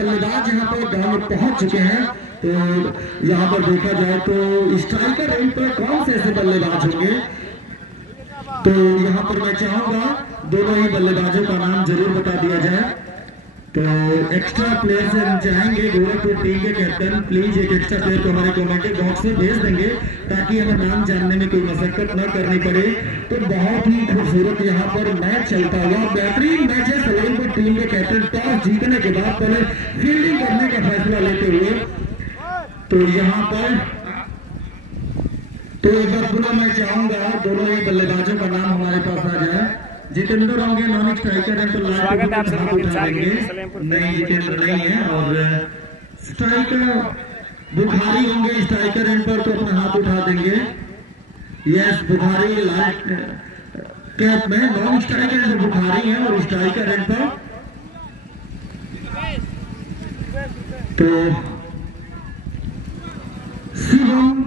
बल्लेबाज यहाँ पर ग्राउंड में पहुंच चुके हैं। तो यहाँ पर देखा जाए तो स्ट्राइकर एंड पर कौन से ऐसे बल्लेबाज होंगे, तो यहाँ पर मैं चाहूंगा दोनों ही बल्लेबाजों का नाम जरूर बता दिया जाए। तो एक्स्ट्रा प्लेयर से हम चाहेंगे गोरखपुर टीम के कैप्टन प्लीज एक एक्स्ट्रा प्लेयर को हमारे कमेंट बॉक्स में भेज देंगे ताकि हमें नाम जानने में कोई मशक्कत न करनी पड़े। तो बहुत ही खूबसूरत यहाँ पर मैच चलता हुआ बेहतरीन मैच है। सलेमपुर टीम के कैप्टन टॉस जीतने के बाद पहले फील्डिंग करने का फैसला लेते हुए, तो यहाँ पर तो एक बार पुनः मैं चाहूंगा दोनों ही बल्लेबाजों का नाम हमारे पास आ जाए। जितेंद्र होंगे नॉन स्ट्राइकर है तो स्वागत है आप सभी को नहीं जितेंद्र नहीं है। और स्ट्राइकर बुखारी होंगे स्ट्राइकर एंड पर तो अपना हाथ उठा देंगे। यस बुखारी लाइट कैप में नॉन स्ट्राइकर एंड बुखारी है और स्ट्राइकर एंड पर तो शिवम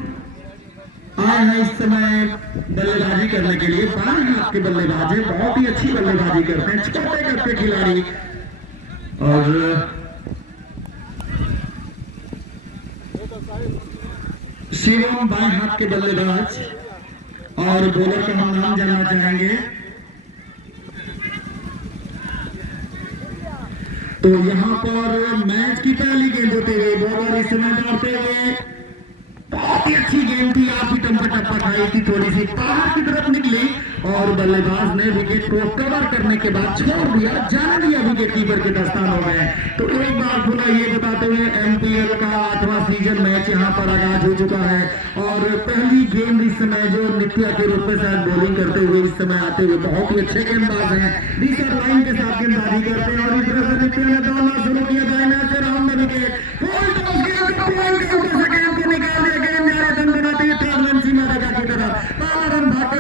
आए हैं इस समय बल्लेबाजी करने के लिए। बाएं हाथ के बल्लेबाज है, बहुत ही अच्छी बल्लेबाजी करते हैं, छोटे करते खिलाड़ी। और शिवम बाएं हाथ के बल्लेबाज और बॉलर का हम नाम जानना चाहेंगे। तो यहाँ पर मैच की पहली गेंद होते हुए बॉलर इस समय डालते हुए बहुत ही अच्छी गेंद थी, आप ही टप्पा खाई थी, थोड़ी सी बाहर की तरफ निकली और बल्लेबाज ने विकेट को कवर करने के बाद छोड़ दिया, जाने दिया विकेट कीपर के दस्तानों में। तो एक बार पुनः ये बताते हुए एमपीएल का 8वां सीजन मैच यहाँ पर आगाज हो चुका है और पहली गेंद इस समय जो नित्या के रूप में शायद बॉलिंग करते हुए इस समय आते हुए बहुत ही अच्छे गेंदबाज हैं, डीसर लाइन के साथ गेंदबाजी करते हैं और इस तरह से नित्या ने दौड़ना शुरू किया दाहिने राउंड में विकेट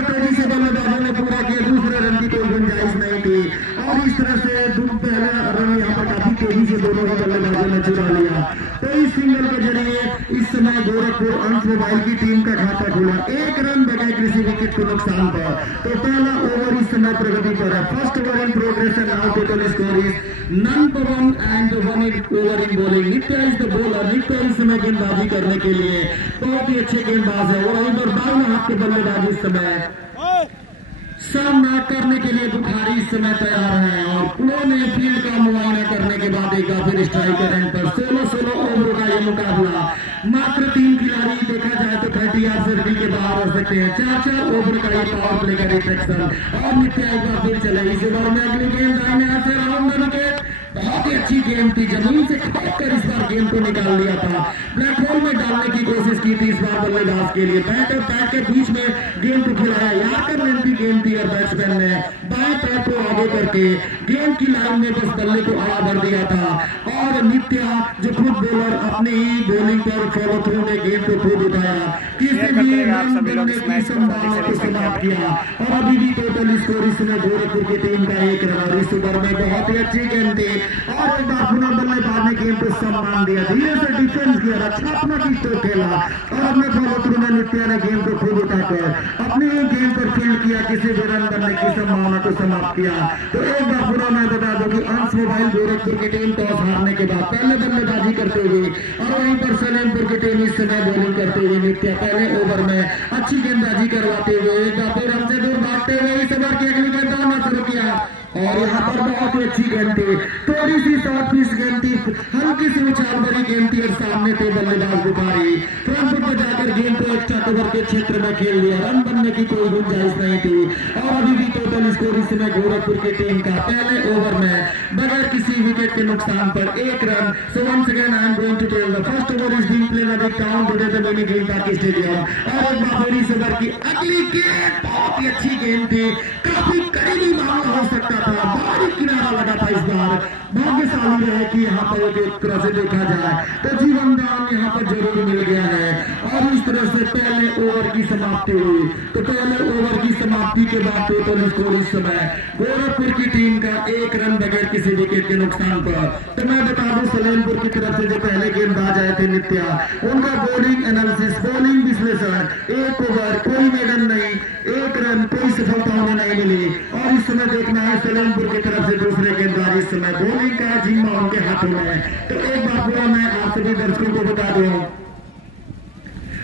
तेजी से बल्लेबाजों ने पूरा किया, दूसरे रन की कोई गुंजाइश नहीं थी और इस तरह से पहला रन यहाँ पर काफी तेजी से दोनों ही बल्लेबाजों ने चुरा लिया। तो इस सिंगल के जरिए इस समय गोरखपुर अंश मोबाइल की टीम का खाता खुला, 1 रन बगैर किसी विकेट को नुकसान पर। तो पहला ओवर इस समय प्रगति पर है, first over in progress and now total score is none पर 1 and 1 over in bowling. Nitya is the bowler, Nitya इस समय गेंदबाजी करने के लिए बहुत ही अच्छे गेंदबाज है और वहीं पर बाएं हाथ के बल्लेबाज इस समय सामना करने के लिए बुखारी इस समय तैयार है और उन्होंने फील्ड का मुआयना करने के बाद एक बार फिर स्ट्राइकर एंड पर 16 ओवरों का यह मुकाबला। मात्र 3 खिलाड़ी देखा जाए तो 30 सर्किल के बाहर हो सकते हैं, 4 ओवर का ये पावर प्ले का रिफ्लेक्शन और नित्या एक बार फिर चले। इस ओवर में अगली गेंद दाहिने हाथ से राउंड विकेट, बहुत ही अच्छी गेंद थी, जमीन से खटक कर इस बार गेंद को निकाल लिया था, ब्लैक होल में डालने की कोशिश की थी इस बार बल्लेबाज के लिए। बैट और पैड के बीच में गेंद को खिलाया, याकर लेंथी गेंद थी और बैट्समैन ने बाएं पैर को आगे करके गेंद की लाइन में बस बल्ले को आड़ा भर दिया था और नित्या जो खुद बॉलर अपनी ही बॉलिंग पर फॉलो थ्रू में गेंद को खुद उठाया, किसी भी रन बनने की संभावना को समाप्त किया और अभी भी टोटल स्कोर इसमें गोरखपुर की टीम का 1 रन और इस ओवर में बहुत ही अच्छी गेंद थी और एक बार पुनः बल्लेबाज ने गेंद को सम्मान दिया, धीरे से डिफेंस किया, रक्षात्मक स्ट्रोक खेला और अपने फॉलो थ्रू में नित्या ने गेंद को खुद उठाकर अपनी गेंद पर फील्ड किया, किसी भी रन बनने की संभावना को समाप्त किया। तो एक बार पुनः मैं बता दूं कि अंश मोबाइल गोरखपुर की टीम टॉस हारने के बाद पहले बल्लेबाजी करते हुए और वहीं पर सलेमपुर की टीम इस समय बॉलिंग करते हुए नित्या पहले ओवर में अच्छी गेंदबाजी करवाते हुए एक बार फिर हमसे दूर भागते हुए इस ओवर की अगली गेंद डालना शुरू किया और यहाँ पर बहुत ही अच्छी गेंद थी, थोड़ी सी शॉर्ट पिच गेंद थी, हल्की सी उछाल भरी गेंद थी और सामने थे बल्लेबाज बुखारी, फ्रंट पर जाकर गेंद को एक्स्ट्रा कवर के क्षेत्र में खेल लिया, रन बनने की कोई गुंजाइश नहीं थी और अभी भी टोटल स्कोर इस समय गोरखपुर की टीम का पहले ओवर में बगैर किसी विकेट के नुकसान पर 1 run. So once again I am going to tell the first over is being played at town today the mini green park stadium और एक बार इस ओवर की अगली गेंद बहुत ही अच्छी गेंद थी, काफी करीबी मामला हो सकता था, बारीक किनारा लगा था इस बार। भाग्यशाली है कि यहाँ पर एक तरह से देखा जाए तो जीवन दान यहाँ पर जरूर मिल गया है और इस तरह से पहले ओवर की समाप्ति हुई। तो पहले ओवर की समाप्ति के बाद टोटल स्कोर इस समय गोरखपुर की टीम का 1 रन बगैर किसी विकेट के नुकसान पर। तो मैं बता दूं सलेमपुर की तरफ से जो पहले गेंदबाज आए थे नित्या, उनका बॉलिंग एनालिसिस, बॉलिंग विश्लेषण, 1 ओवर कोई मेडन नहीं, 1 रन, कोई सफलता उन्हें नहीं मिली और इस समय देखना है सलेमपुर की तरफ से दूसरे गेंदबाज इस समय बॉलिंग का जिम्मा उनके हाथों में है। तो एक बार पूरा मैं आप सभी दर्शकों को बता दूं,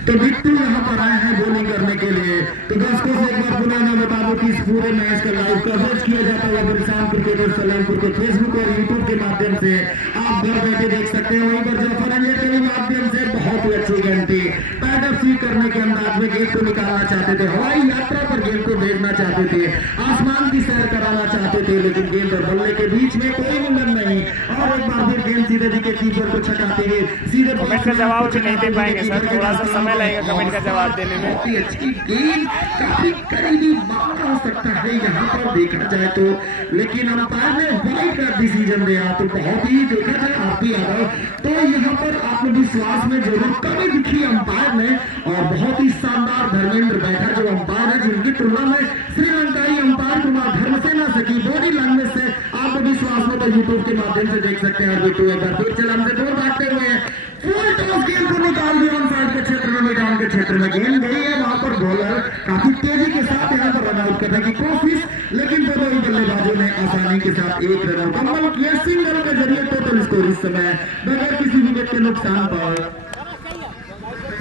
तो बिट्टू यहाँ पर आए हैं बॉलिंग करने के लिए। तो दर्शकों से एक बार पुनः मैं बता दूं कि इस पूरे मैच का लाइव कवरेज किया जाता है बरसाम क्रिकेटर सलेमपुर के फेसबुक और यूट्यूब के माध्यम से। आप घर बैठे देख सकते हैं। वहीं पर जफर अहमद के माध्यम से बहुत ही अच्छी गेंद थी, पैडअप सी करने के अंदाज में गेंद को निकालना चाहते थे, हवाई यात्रा पर गेंद को भेजना चाहते थे, आसमान की सैर कराना चाहते थे, लेकिन गेंद और बल्ले के बीच में कोई मुंडन नहीं। और एक बार फिर गेंद सीधे विकेट कीपर को छकाते हुए सीधे कमेंट का जवाब भी नहीं दे पाएंगे सर, थोड़ा सा समय लगेगा कमेंट का जवाब देने में। बहुत ही अच्छी गेंद, काफी करीबी मामला हो सकता है यहाँ पर देखा जाए तो, लेकिन अंपायर ने वाइड का डिसीजन दिया। तो बहुत ही देखा जाए आरपी यादव, तो यहाँ पर आत्मविश्वास में जरूर कमी दिखी अंपायर ने। और बहुत ही शानदार धर्मेंद्र बैठा जो अंपायर है, जिनकी तुलना में श्रीलंकाई अंपायर कुमार धर्मसेना से की बॉडी लैंग्वेज से आत्मविश्वास में तो यूट्यूब के माध्यम से देख सकते हैं। बिट्टू एक बार फिर चल हमसे दूर भागते हुए फुल टॉस गेंद को निकाल दिया ऑन साइड के क्षेत्र में, मैदान के क्षेत्र में गेंद गई है। वहां पर बॉलर काफी तेजी के साथ यहाँ पर रन आउट करने की कोशिश, लेकिन दोनों ही बल्लेबाजों ने आसानी के साथ एक रन मुकम्मल किया सिंगल के जरिए। टोटल स्कोर इस समय बगैर किसी विकेट के नुकसान पर।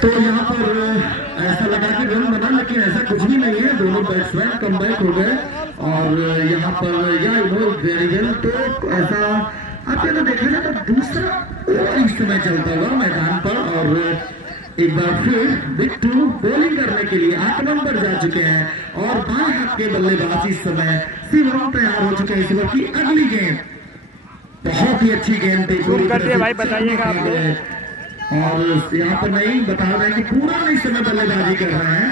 तो यहाँ पर ऐसा लगा कि रन बना, लेकिन ऐसा कुछ भी नहीं है। दोनों बैट्समैन कमबैक हो गए और यहाँ पर या वेरी वेल। तो ऐसा आप यदि देखें ना तो दूसरा ओवर इस समय चलता हुआ मैदान पर, और एक बार फिर बिट्टू बॉलिंग करने के लिए आक्रमण पर जा चुके हैं और बाएं हाथ के बल्लेबाज इस समय शिवम तैयार हो चुके हैं। इस वक्त की अगली गेंद बहुत ही अच्छी गेंद थी भाई, बताइएगा आप लोग। और यहाँ पर नहीं बता रहे हैं कि पूरा इस समय बल्लेबाजी कर रहे हैं।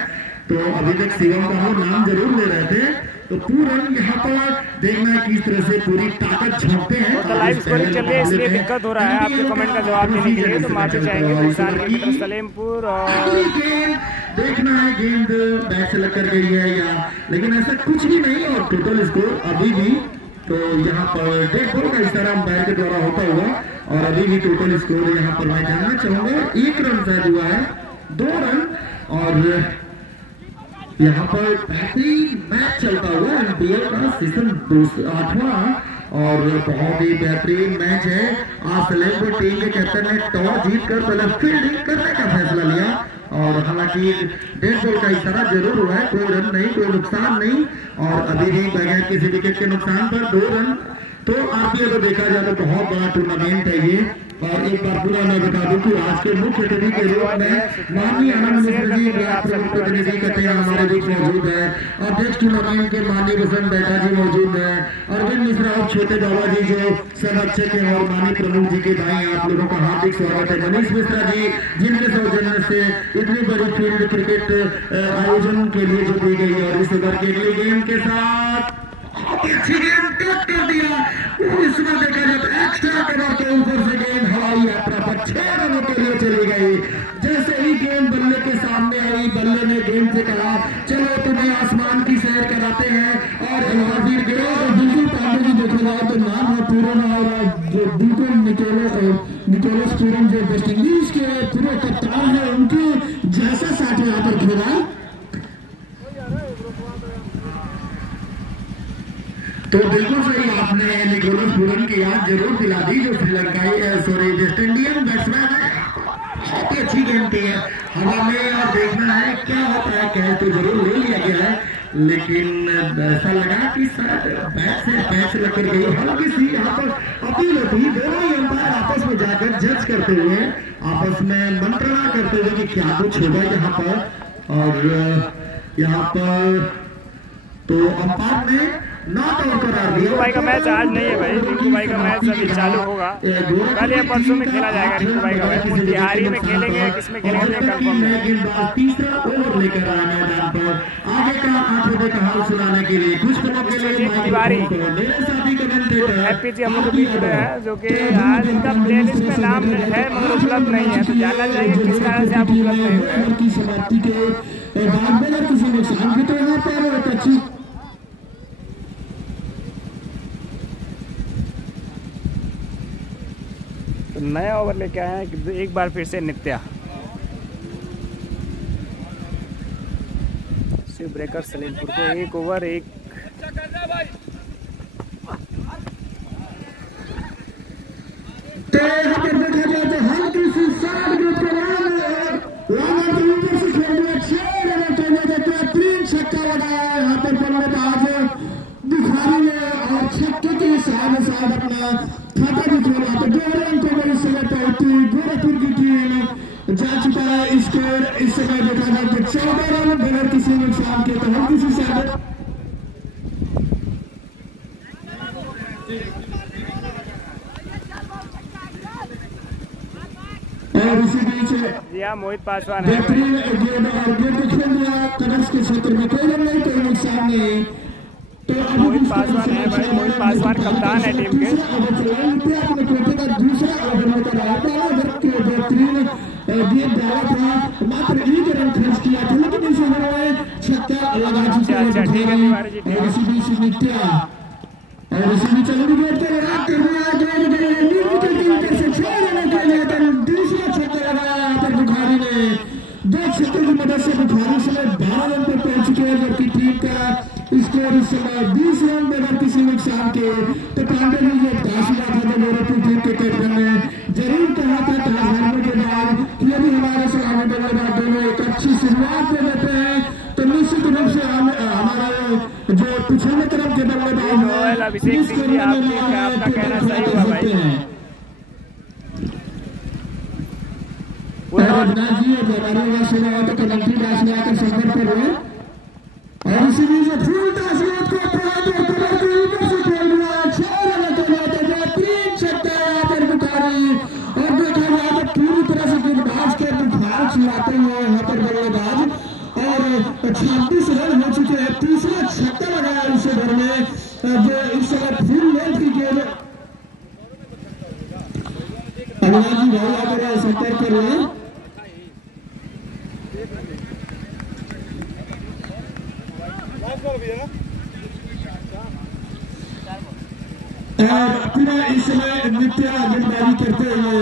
तो अभी तक शिवम का हम नाम जरूर ले रहे थे। तो पूरा यहाँ पर देखना है किस तरह से पूरी ताकत झोंकते हैं। तो लाइव स्कोरिंग चल रही है, इसलिए दिक्कत हो रहा है आपके कमेंट का जवाब देने के लिए, तो माफी चाहेंगे सलेमपुर। और देखना है गेंद बैट से लगकर गई है या, लेकिन ऐसा कुछ भी नहीं। और टोटल स्कोर अभी भी तो यहाँ पर डेड बॉल का इशारा अंपायर के द्वारा होता हुआ, और अभी भी टोटल स्कोर यहाँ पर मैं जानना चाहूंगा 1 रन शायद हुआ है, 2 रन। और यहाँ पर बेहतरीन मैच चलता हुआ एनपीएल का सीजन 8वां और बहुत ही बेहतरीन मैच है। आज सलेमपुर टीम के कैप्टन ने टॉस जीतकर पहले फील्डिंग करने का फैसला लिया, और हालांकि डेड बॉल का इशारा जरूर हुआ है, कोई रन नहीं, कोई नुकसान नहीं, और अभी भी बगैर किसी विकेट के नुकसान पर 2 रन। तो आरपीएल को देखा जाए तो बहुत बड़ा टूर्नामेंट है ये। और एक बार पूरा मैं बता दूं कि आज के मुख्य अतिथि के रूप में माननीय आनंद मिश्र जी प्रतिनिधि करते हैं हमारे बीच मौजूद है। अध्यक्ष टूर्नामेंट के माननीय वसंत बैठा जी मौजूद है, अरविंद मिश्रा और छोटे बाबा जी जो संरक्षक है, और माननीय प्रमुख जी के भाई आप लोगों का हार्दिक स्वागत है। मनीष मिश्रा जी जिनके सौजन्य से इतनी बड़ी फील्ड क्रिकेट आयोजन के लिए जो दी गई, और इस ओवर के लिए गेम के साथ अच्छी गेंद टच कर दिया। इसमें देखा जाए तो एक्स्ट्रा कवर के ऊपर से गेंद हवाई यात्रा पर 6 रनों के लिए चली गई। जैसे ही गेंद बल्ले के सामने आई, बल्ले ने गेंद से कहा चलो तुम्हें आसमान की सैर कराते हैं, और फिर गए। और बिल्कुल पांडे जी देखा जाए तो नाम है पूरा, और जो बिल्कुल निकोलस पूरन जो वेस्ट इंडीज के पूरे कप्तान है, उनके जैसा साथ यहाँ पर खेला। तो बिल्कुल सही आपने निकोलस पूरन की याद जरूर दिला दी, जो श्रीलंकाई वेस्ट इंडियन बैट्समैन है। बहुत ही अच्छी गेंद थी है हवा में, और देखना है क्या होता है। कैच तो जरूर ले लिया गया है, लेकिन ऐसा लगा कि शायद बैट से पैच लगकर गई। हल्की सी यहाँ पर अपील होती है, दोनों ही अंपायर आपस में जाकर जज करते हुए, आपस में मंत्रणा करते हुए कि क्या कुछ होगा यहाँ पर। और यहाँ पर तो अंपायर ने रिंकू भाई का मैच आज नहीं है भाई, रिंकू भाई का मैच अभी चालू होगा, कल या परसों में खेला जाएगा रिंकू भाई का मैच। बिहारी में खेलेंगे, किसमें खेलेंगे कंफर्म है। तीसरा ओवर लेकर आया मैदान पर आगे का 8 ओवर का हाल सुनाने के लिए कुछ तिवारी एपीजी हम लोग भी जुड़े हैं, जो कि आज इनका प्लेलिस्ट में नाम है मगर उपलब्ध नहीं है, तो जानना चाहिए किस कारण से आप उपलब्ध नहीं हुए हैं। तो नया ओवर लेके आए हैं कि एक बार फिर से नित्या शिव ब्रेकर सलेमपुर को 1 ओवर 1 बाद अपना खाता भी खोला। तो 2 अंकों में इस समय पहुंची गोरखपुर की टीम जा चुका है। स्कोर इस समय देखा जाए तो 14 रन बगैर किसी नुकसान के। तो हम किसी से और इसी बीच मोहित पासवान है बेहतरीन गेंद और गेंद खेल दिया कदर्स के क्षेत्र में। कोई रन नहीं, कोई नुकसान नहीं। तो मोहित पासवान है भाई, मोहित पासवान कप्तान है टीम के। अपने कोटे का दूसरा ओवर में कराया था, बेहतरीन गेंद डाला था, मात्र 1 रन खर्च किया था, लेकिन इस ओवर में छक्का लगा चुके हैं। ठीक है तिवारी जी। और इसी बीच नित्या और इसी बीच अगली गेंद के लगा कर रहा है दूसरा छक्का लगाया यहाँ पर बुखारी ने। 2 छक्के की मदद से बुखारी समय 12 रन पर पहुंच चुके हैं, जबकि टीम का स्कोर इस समय 20 रन बगैर किसी नुकसान के। तो पांडे ने ये फैसला था जब गोरखपुर टीम के कैप्टन ने जरूर कहा था टॉस हारने के बाद कि यदि हमारे सलामी बल्लेबाज दोनों एक अच्छी शुरुआत में देते हैं तो निश्चित रूप से हमारे जो पिछले तरफ के बल्लेबाज अभिषेक सिंह जी आपका कहना सही हुआ भाई। जी सुना तो कमेंट्री दास ने आकर संपर्क कर रहे हैं। और इसी बीच फूल दास को से खेल रहा है 6 रन के लिए। बेहतरीन छक्का यहाँ पर बुखारी। और देखा जाए तो पूरी तरह से गेंदबाज के बुखार चलाते हुए यहाँ पर बल्लेबाज। और 36 रन हो चुके हैं। तीसरा छक्का लगाया इस ओवर में, जो इस समय फुल लेंथ की गेंद। अविनाश जी भाई आकर संपर्क कर रहे हैं। और पूरा इस समय नित्या गेंदबाजी करते हुए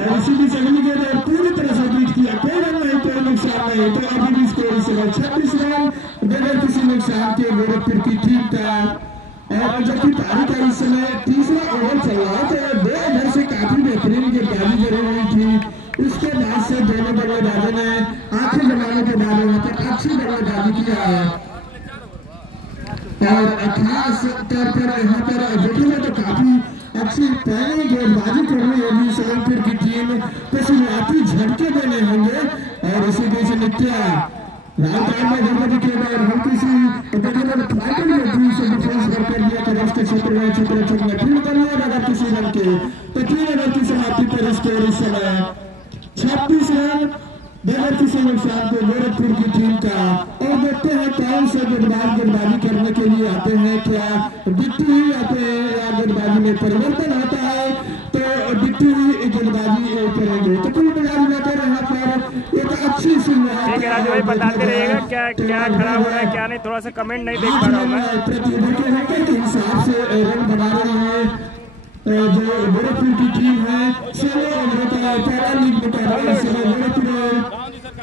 और इसी बीच अगली गेंद पूरी तरह से बीट किया। कोई रन नहीं, कोई नुकसान नहीं। तो अभी भी स्कोर इस समय 26 रन बगैर किसी नुकसान के गोरखपुर की टीम का। और जबकि पारी का इस समय तीसरा ओवर चल रहा है, तो 2 ओवर से काफी बेहतरीन गेंदबाजी जरूर हुई थी। उसके बाद से दोनों बल्लेबाजों ने आखिर जमाने के बाद वहां तक अच्छी बल्लेबाजी किया है। और खास तौर पर यहाँ पर देखेंगे तो काफी अच्छी पहले गेंदबाजी करनी होगी सोलंपुर की टीम तो शुरुआती झटके देने होंगे। और इसी बीच नित्या राजधानी में जरूर दिखेगा और हम किसी डिफेंस कर दिया कदर्स के क्षेत्र में चित्रचक में फील्ड कर लिया अगर किसी रन के। तो 3 ओवर की समाप्ति पर स्कोर इस समय 26 रन बगैर किसी नुकसान के गोरखपुर की टीम का। और देखते हैं कौन से गेंदबाजी करने के लिए आते हैं, क्या बिट्टू ही आते हैं या गेंदबाजी में परिवर्तन होता है तो बिट्टू ही गेंदबाजी करेंगे। तो कुल मिलाकर यहाँ पर एक अच्छी शुरुआत। ठीक है राजू भाई, बताते रहिएगा क्या क्या खराब हो रहा है क्या नहीं, थोड़ा सा कमेंट नहीं देख पा रहा हूँ मैं। प्रतियोगिता के हिसाब से रन बना रहे हैं जो गोरखपुर की टीम है। 16 ओवर का पहला लीग मुकाबला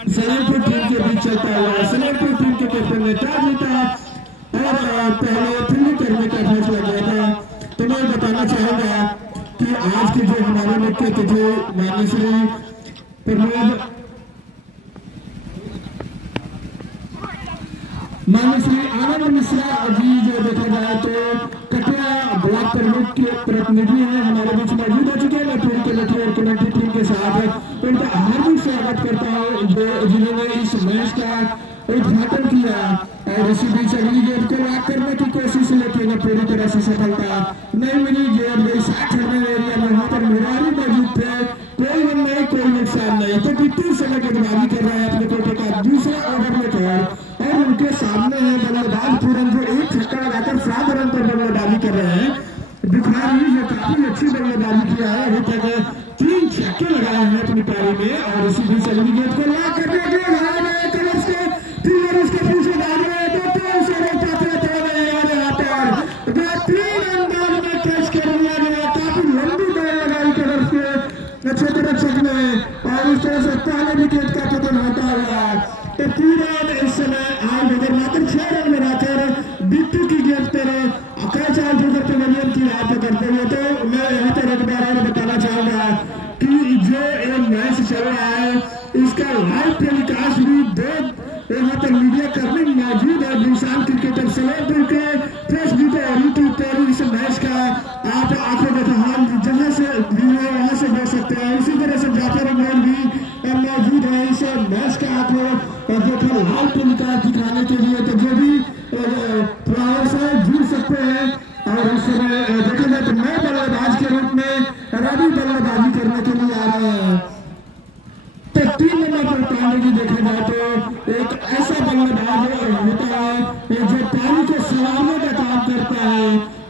सलेमपुर टीम के बीच चलता है। सलेमपुर टीम के कैप्टन ने टॉस जीता और पहले फील्डिंग करने का फैसला किया था। तो मैं बताना चाहूंगा कि आज के जो हमारे मुख्य अतिथि माननीय श्री आनंद मिश्रा जी जो देखा जाए तो कटिया ब्लॉक प्रमुख के प्रतिनिधि हैं, हमारे बीच मौजूद हो चुके हैं। मैं पूरी कमेटी और कमेटी टीम के साथ उनका हार्दिक स्वागत करता हूँ जिन्होंने इस मैच का उद्घाटन किया। और इसी बीच अगली गेंद को लॉक करने की कोशिश लेकिन पूरी तरह से सफलता नहीं मिली। गेंद 60 रन एरिया में वहां पर मुरारी मौजूद थे, कोई रन नहीं, कोई नुकसान नहीं। तो कितनी समय गेंदबाजी कर रहा है अपने कोटे का दूसरा ओवर में और उनके सामने है बल्लेबाज पूरन जो 1 छक्का लगाकर 7 रन पर बल्लेबाजी कर रहे हैं। बुखारी जो काफी अच्छी बल्लेबाजी किया है, अभी तक 3 छक्के लगाए हैं अपनी पारी में। और इसी बीच अगली गेंद को लॉक करने के रक्षक में और इस तरह से पहले विकेट का पतन होता हुआ तो पूरा इस समय आज अगर मात्र 6 रन में रहकर बिट्टू की गेंद पर कैच आउट होकर पेविलियन की राह पर करते हुए। तो मैं यहाँ पर एक बार और बताना चाहूंगा कि जो ये मैच चल रहा है इसका लाइव टेलीकास्ट भी 2 यहाँ पर मीडिया कर्मी मौजूद है। विशाल क्रिकेटर सलेमपुर के फेसबुक और यूट्यूब पर इस मैच का आप मैं इस मैच का आप देखिए लाइव टेलीकास्ट दिखाने के लिए, तो जो भी प्लेयर्स है जुड़ सकते हैं। और इस समय देखा जाए तो नए बल्लेबाज के रूप में रवि बल्लेबाजी करने के लिए आ रहे हैं। तो 3 नंबर पर पांडे जी देखा जाए तो एक ऐसा बल्लेबाज होता है जो पानी के सवालों का काम करता है।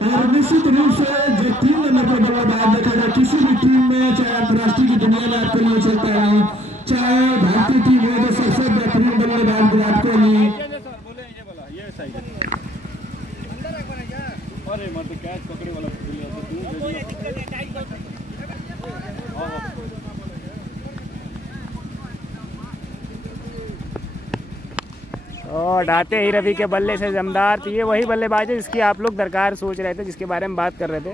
और निश्चित रूप से जो 3 नंबर पर बल्लेबाज देखा जाए किसी भी टीम में, चाहे अंतर्राष्ट्रीय की दुनिया में आपके लिए चलता है, चाहे भारतीय टीम हो तो सबसे बेहतरीन बल्लेबाज विराट कोहली। और डालते ही रवि के बल्ले से जमदार। तो ये वही बल्लेबाज है जिसकी आप लोग दरकार सोच रहे थे, जिसके बारे में बात कर रहे थे।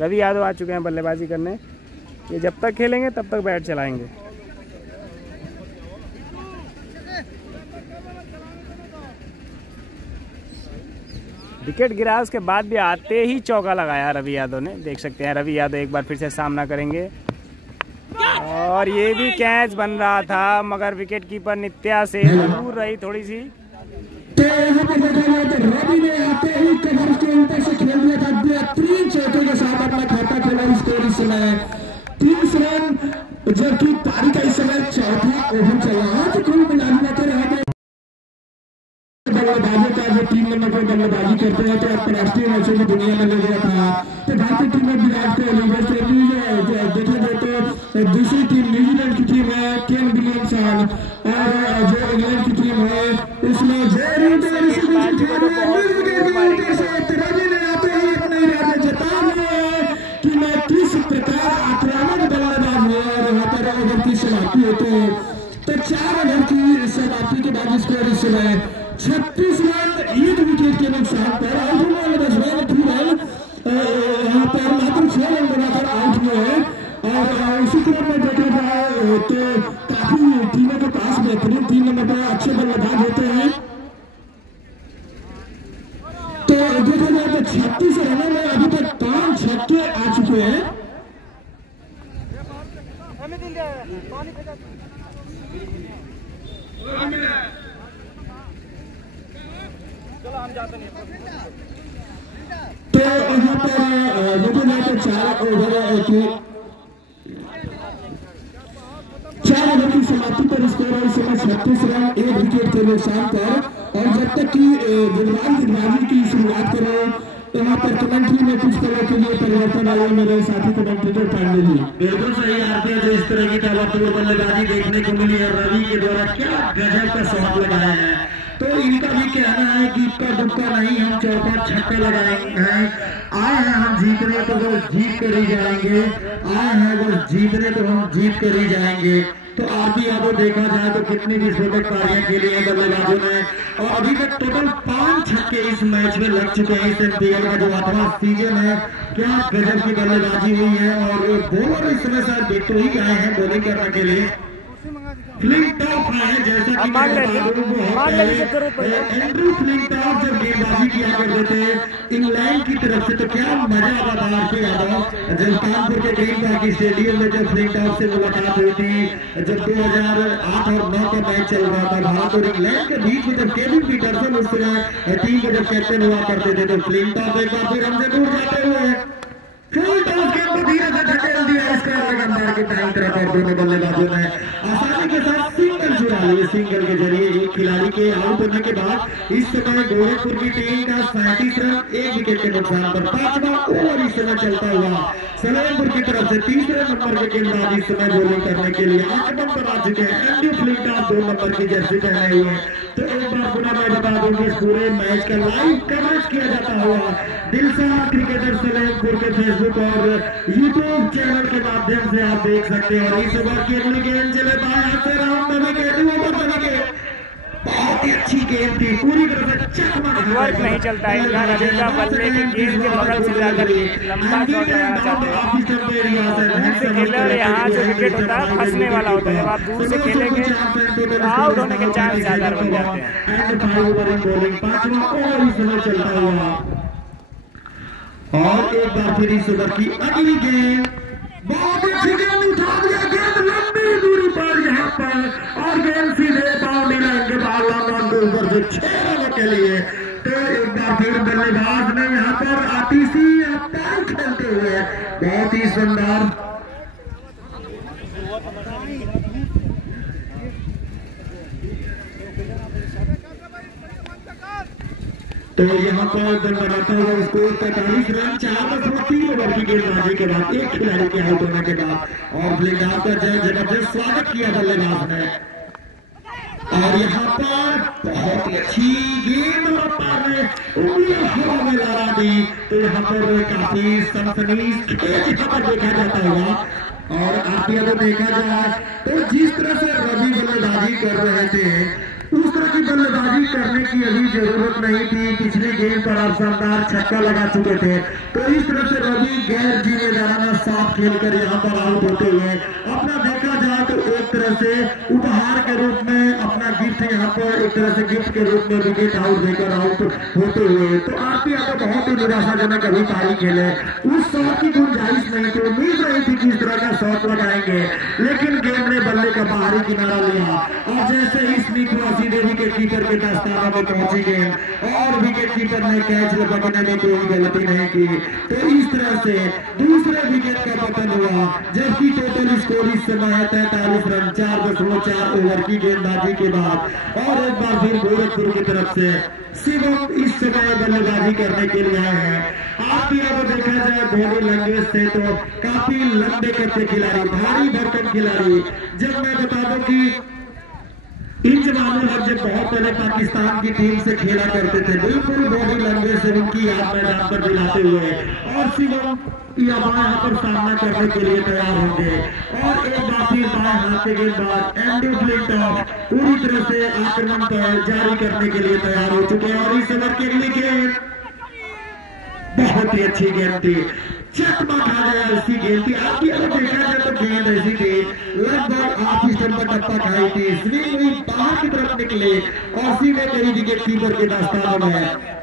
रवि यादव आ चुके हैं बल्लेबाजी करने। ये जब तक खेलेंगे तब तक बैट चलाएंगे। विकेट गिरा उसके बाद भी आते ही चौका लगाया रवि यादव ने। देख सकते हैं रवि यादव एक बार फिर से सामना करेंगे। और ये भी कैच बन रहा था मगर विकेट कीपर नित्या से दूर रही थोड़ी सी। तो यहाँ पर देखा जाए तो रवि ने आते ही कवर के ऊपर से खेल दिया था। 3 चौके के साथ अपना खाता खोला। स्कोर इस समय 30 रन, जबकि पारी का इस समय चौथा ओवर चल रहा है। तो कुल मिलाकर बल्लेबाजों का जो 3 नंबर पर बल्लेबाजी करते हैं तो अंतर्राष्ट्रीय मैचों की दुनिया में ले गया था। तो भारतीय टीम में विराट कोहली, वेस्ट इंडीज देखा जाए तो दूसरी टीम न्यूजीलैंड की टीम है केन विलियमसन, और जो इंग्लैंड की टीम है उसमें रवि ने आते ही अपने इरादे जता लिए कि मैं किस प्रकार आक्रामक बल्लेबाज हूँ। और यहाँ पर ओवर की समाप्ति होती तो 4 ओवर की समाप्ति के बाद स्कोर इस समय 36 रन, 1 विकेट के नुकसान पर आउट हुए। यहाँ पर मात्र 6 रन बनाकर आउट हुए हैं। और इसी क्रम में देखा जाए तो काफी टीमों के पास बेहतरीन 3 नंबर पर अच्छे बल्लेबाज होते हैं। तो देखा जाए तो 36 रनों में अभी तक 5 छक्के आ चुके हैं। तो यहाँ पर देखा जाए तो 4 ओवर की समाप्ति पर स्कोर इस समय 36 रन, 1 विकेट के नुकसान पर। और जब तक कि गेंदबाजी की शुरुआत करें तो यहाँ पर कमेंट्री में कुछ तरह के लिए परिवर्तन आए मेरे साथी कमेंटेटर पांडे जी। बिल्कुल सही आते हैं। जो इस तरह की ताबड़तोड़ बल्लेबाजी देखने को मिली है रवि के द्वारा, क्या गजब का शॉट लगाया है। तो इनका भी कहना है कि इक्का दुक्का नहीं, हम चौका छक्का लगाएंगे हैं। आए हैं हम जीतने तो वो जीत कर ही जाएंगे, आए हैं वो जीतने तो हम जीत कर ही जाएंगे। तो आरती यादव देखा जाए तो कितनी विस्फोटक पारियां खेली हैं बल्लेबाजों ने। और अभी तक टोटल 5 छक्के इस मैच में लग चुके हैं। इस एमपीएल का जो 8वां सीजन है, क्या गजब की बल्लेबाजी हुई है। और बॉलर इस समय शायद देख तो ही गए हैं बॉलिंग करने के लिए। फ्लिंटॉफ है जैसा कि एंड्रू फ्लिंटॉफ जब गेंदबाजी किया करते थे इंग्लैंड की तरफ से, तो क्या मजा आता था आपको याद हो जब कानपुर के ग्रीन पार्क स्टेडियम में जब फ्लिंटॉफ से मुलाकात हुई थी, जब 2008 और 9 का मैच चल रहा था भारत और इंग्लैंड के बीच में, जब केविन पीटरसन उस समय टीम के जब कैप्टन हुआ करते थे, तो फ्लिंटॉफ एक बार फिर हमसे दूर जाते हुए फुल टॉस के अंदर धीरे से धकेल दिया इसका अंपायर के टाइम तरफ। और दोनों बल्लेबाजों ने आसानी के साथ सिंगल चुरा लिए। सिंगल के जरिए एक खिलाड़ी के आउट होने के बाद इस समय गोरखपुर की टीम का 37 रन, 1 विकेट के नुकसान पर 5वां ओवर इस समय चलता हुआ सलेमपुर की तरफ से 3रे नंबर के गेंदबाज इस समय बॉलिंग करने के लिए आगमन पर आ चुके हैं। एंड्रू फ्लिंटॉफ 2 नंबर की जर्सी पहने हुए हैं। तो एक बार पुनः मैं बता दूं कि पूरे मैच का लाइव कवरेज किया जाता हुआ दिलशाद क्रिकेटर सलेमपुर के फेसबुक और यूट्यूब चैनल के माध्यम से आप देख सकते हैं। और इस ओवर की अगली गेंद चले बाएं हाथ से राउंड में बहुत ही अच्छी गेंद थी, पूरी तरह से वर्क नहीं चलता है इनका। रवि का बल्ले की गेंद के बगल से जाकर लंबा शॉट लगाना चाहते हैं। दूर से खेले और यहाँ जो विकेट होता है फंसने वाला होता है। जब आप दूर से खेलेंगे तो आउट होने के चांस ज्यादा बन जाते हैं। 5वां ओवर इस समय चलता हुआ और एक बार फिर इस ओवर की अगली गेंद बहुत अच्छी गेंद उठा दिया। गेंद लंबी दूरी पर यहाँ पर समय और गेंद सीधे बाउंड्री लाइन के बाहर लॉन्ग के ऊपर से 6 रनों के लिए। तो एक बार फिर बल्लेबाज ने यहाँ पर आतिशी अवतार खेलते हुए बहुत ही शानदार तो यहाँ पर दल बनाता हुआ स्कोर 45 रन 4 ओवर की गेंदबाजी के बाद एक खिलाड़ी के आउट होने के बाद और बल्लेबाज का जबरदस्त स्वागत किया बल्लेबाज ने। और यहाँ पर बहुत ही अच्छी गेंद उंगलियां हवा में लड़ा दी। तो यहाँ पर काफी सनसनीखेज यहाँ पर देखा जाता हुआ। और आप यहाँ देखा जाए तो जिस तरह से रवि बल्लेबाजी कर रहे थे उस तरह की बल्लेबाजी करने की अभी जरूरत नहीं थी। पिछले गेंद पर आप शानदार छक्का लगा चुके थे। तो इस तरह से रवि गैर जिम्मेदाराना साफ खेलकर यहाँ पर आउट होते हुए अपना देखा जाए तो एक तरह से उपहार के रूप में अपना गिफ्ट यहाँ पर एक तरह से गिफ्ट के रूप में विकेट आउट देकर आउट होते हुए। तो आरती यादव बहुत ही निराशाजनक अभी पारी खेले। उस शॉट की गुंजाइश नहीं थी, उम्मीद नहीं थी कि इस तरह का शॉट लगाएंगे, लेकिन गेंद ने बल्ले का बाहरी किनारा लिया और जैसे ही स्मिथ सीधे विकेट कीपर के दस्ताना में पहुंची गए और विकेट कीपर ने कैच पकड़ने में कोई गलती नहीं की। तो इस तरह से दूसरे विकेट का पतन हुआ, जबकि टोटल स्कोर इस समय है 43 रन 4.4 ओवर की गेंदबाजी के बाद। और एक बार फिर गोरखपुर की तरफ से शिवम इस समय बल्लेबाजी करने के लिए आए हैं। आपकी अगर देखा जाए बॉडी लैंग्वेज से तो काफी लंबे करते खिलाड़ी, भारी भरकम खिलाड़ी। जब मैं बता दूं कि इन जवानों हम जब बहुत पहले पाकिस्तान की टीम से खेला करते थे, बिल्कुल बॉडी लैंग्वेज से उनकी याद मैदान पर दिलाते हुए और शिवम यहाँ पर सामना करने के लिए तैयार होंगे। और एक बार फिर बाएं हाथ के गेंदबाज एंडी फ्लिंटॉफ पूरी तरह से आक्रमण जारी करने के लिए तैयार हो चुके हैं। और इस ओवर के लिए गेंद बहुत ही अच्छी गेंद थी, चकमा खा गया इसी गेंद थी। आपकी अगर देखा जाए तो गेंद ऐसी थी लगभग 8 स्टंप पर टप्पा खाई थी, स्विंग हुई बाहर की तरफ निकले और सीधे मेरी विकेट कीपर के दास्तानों में।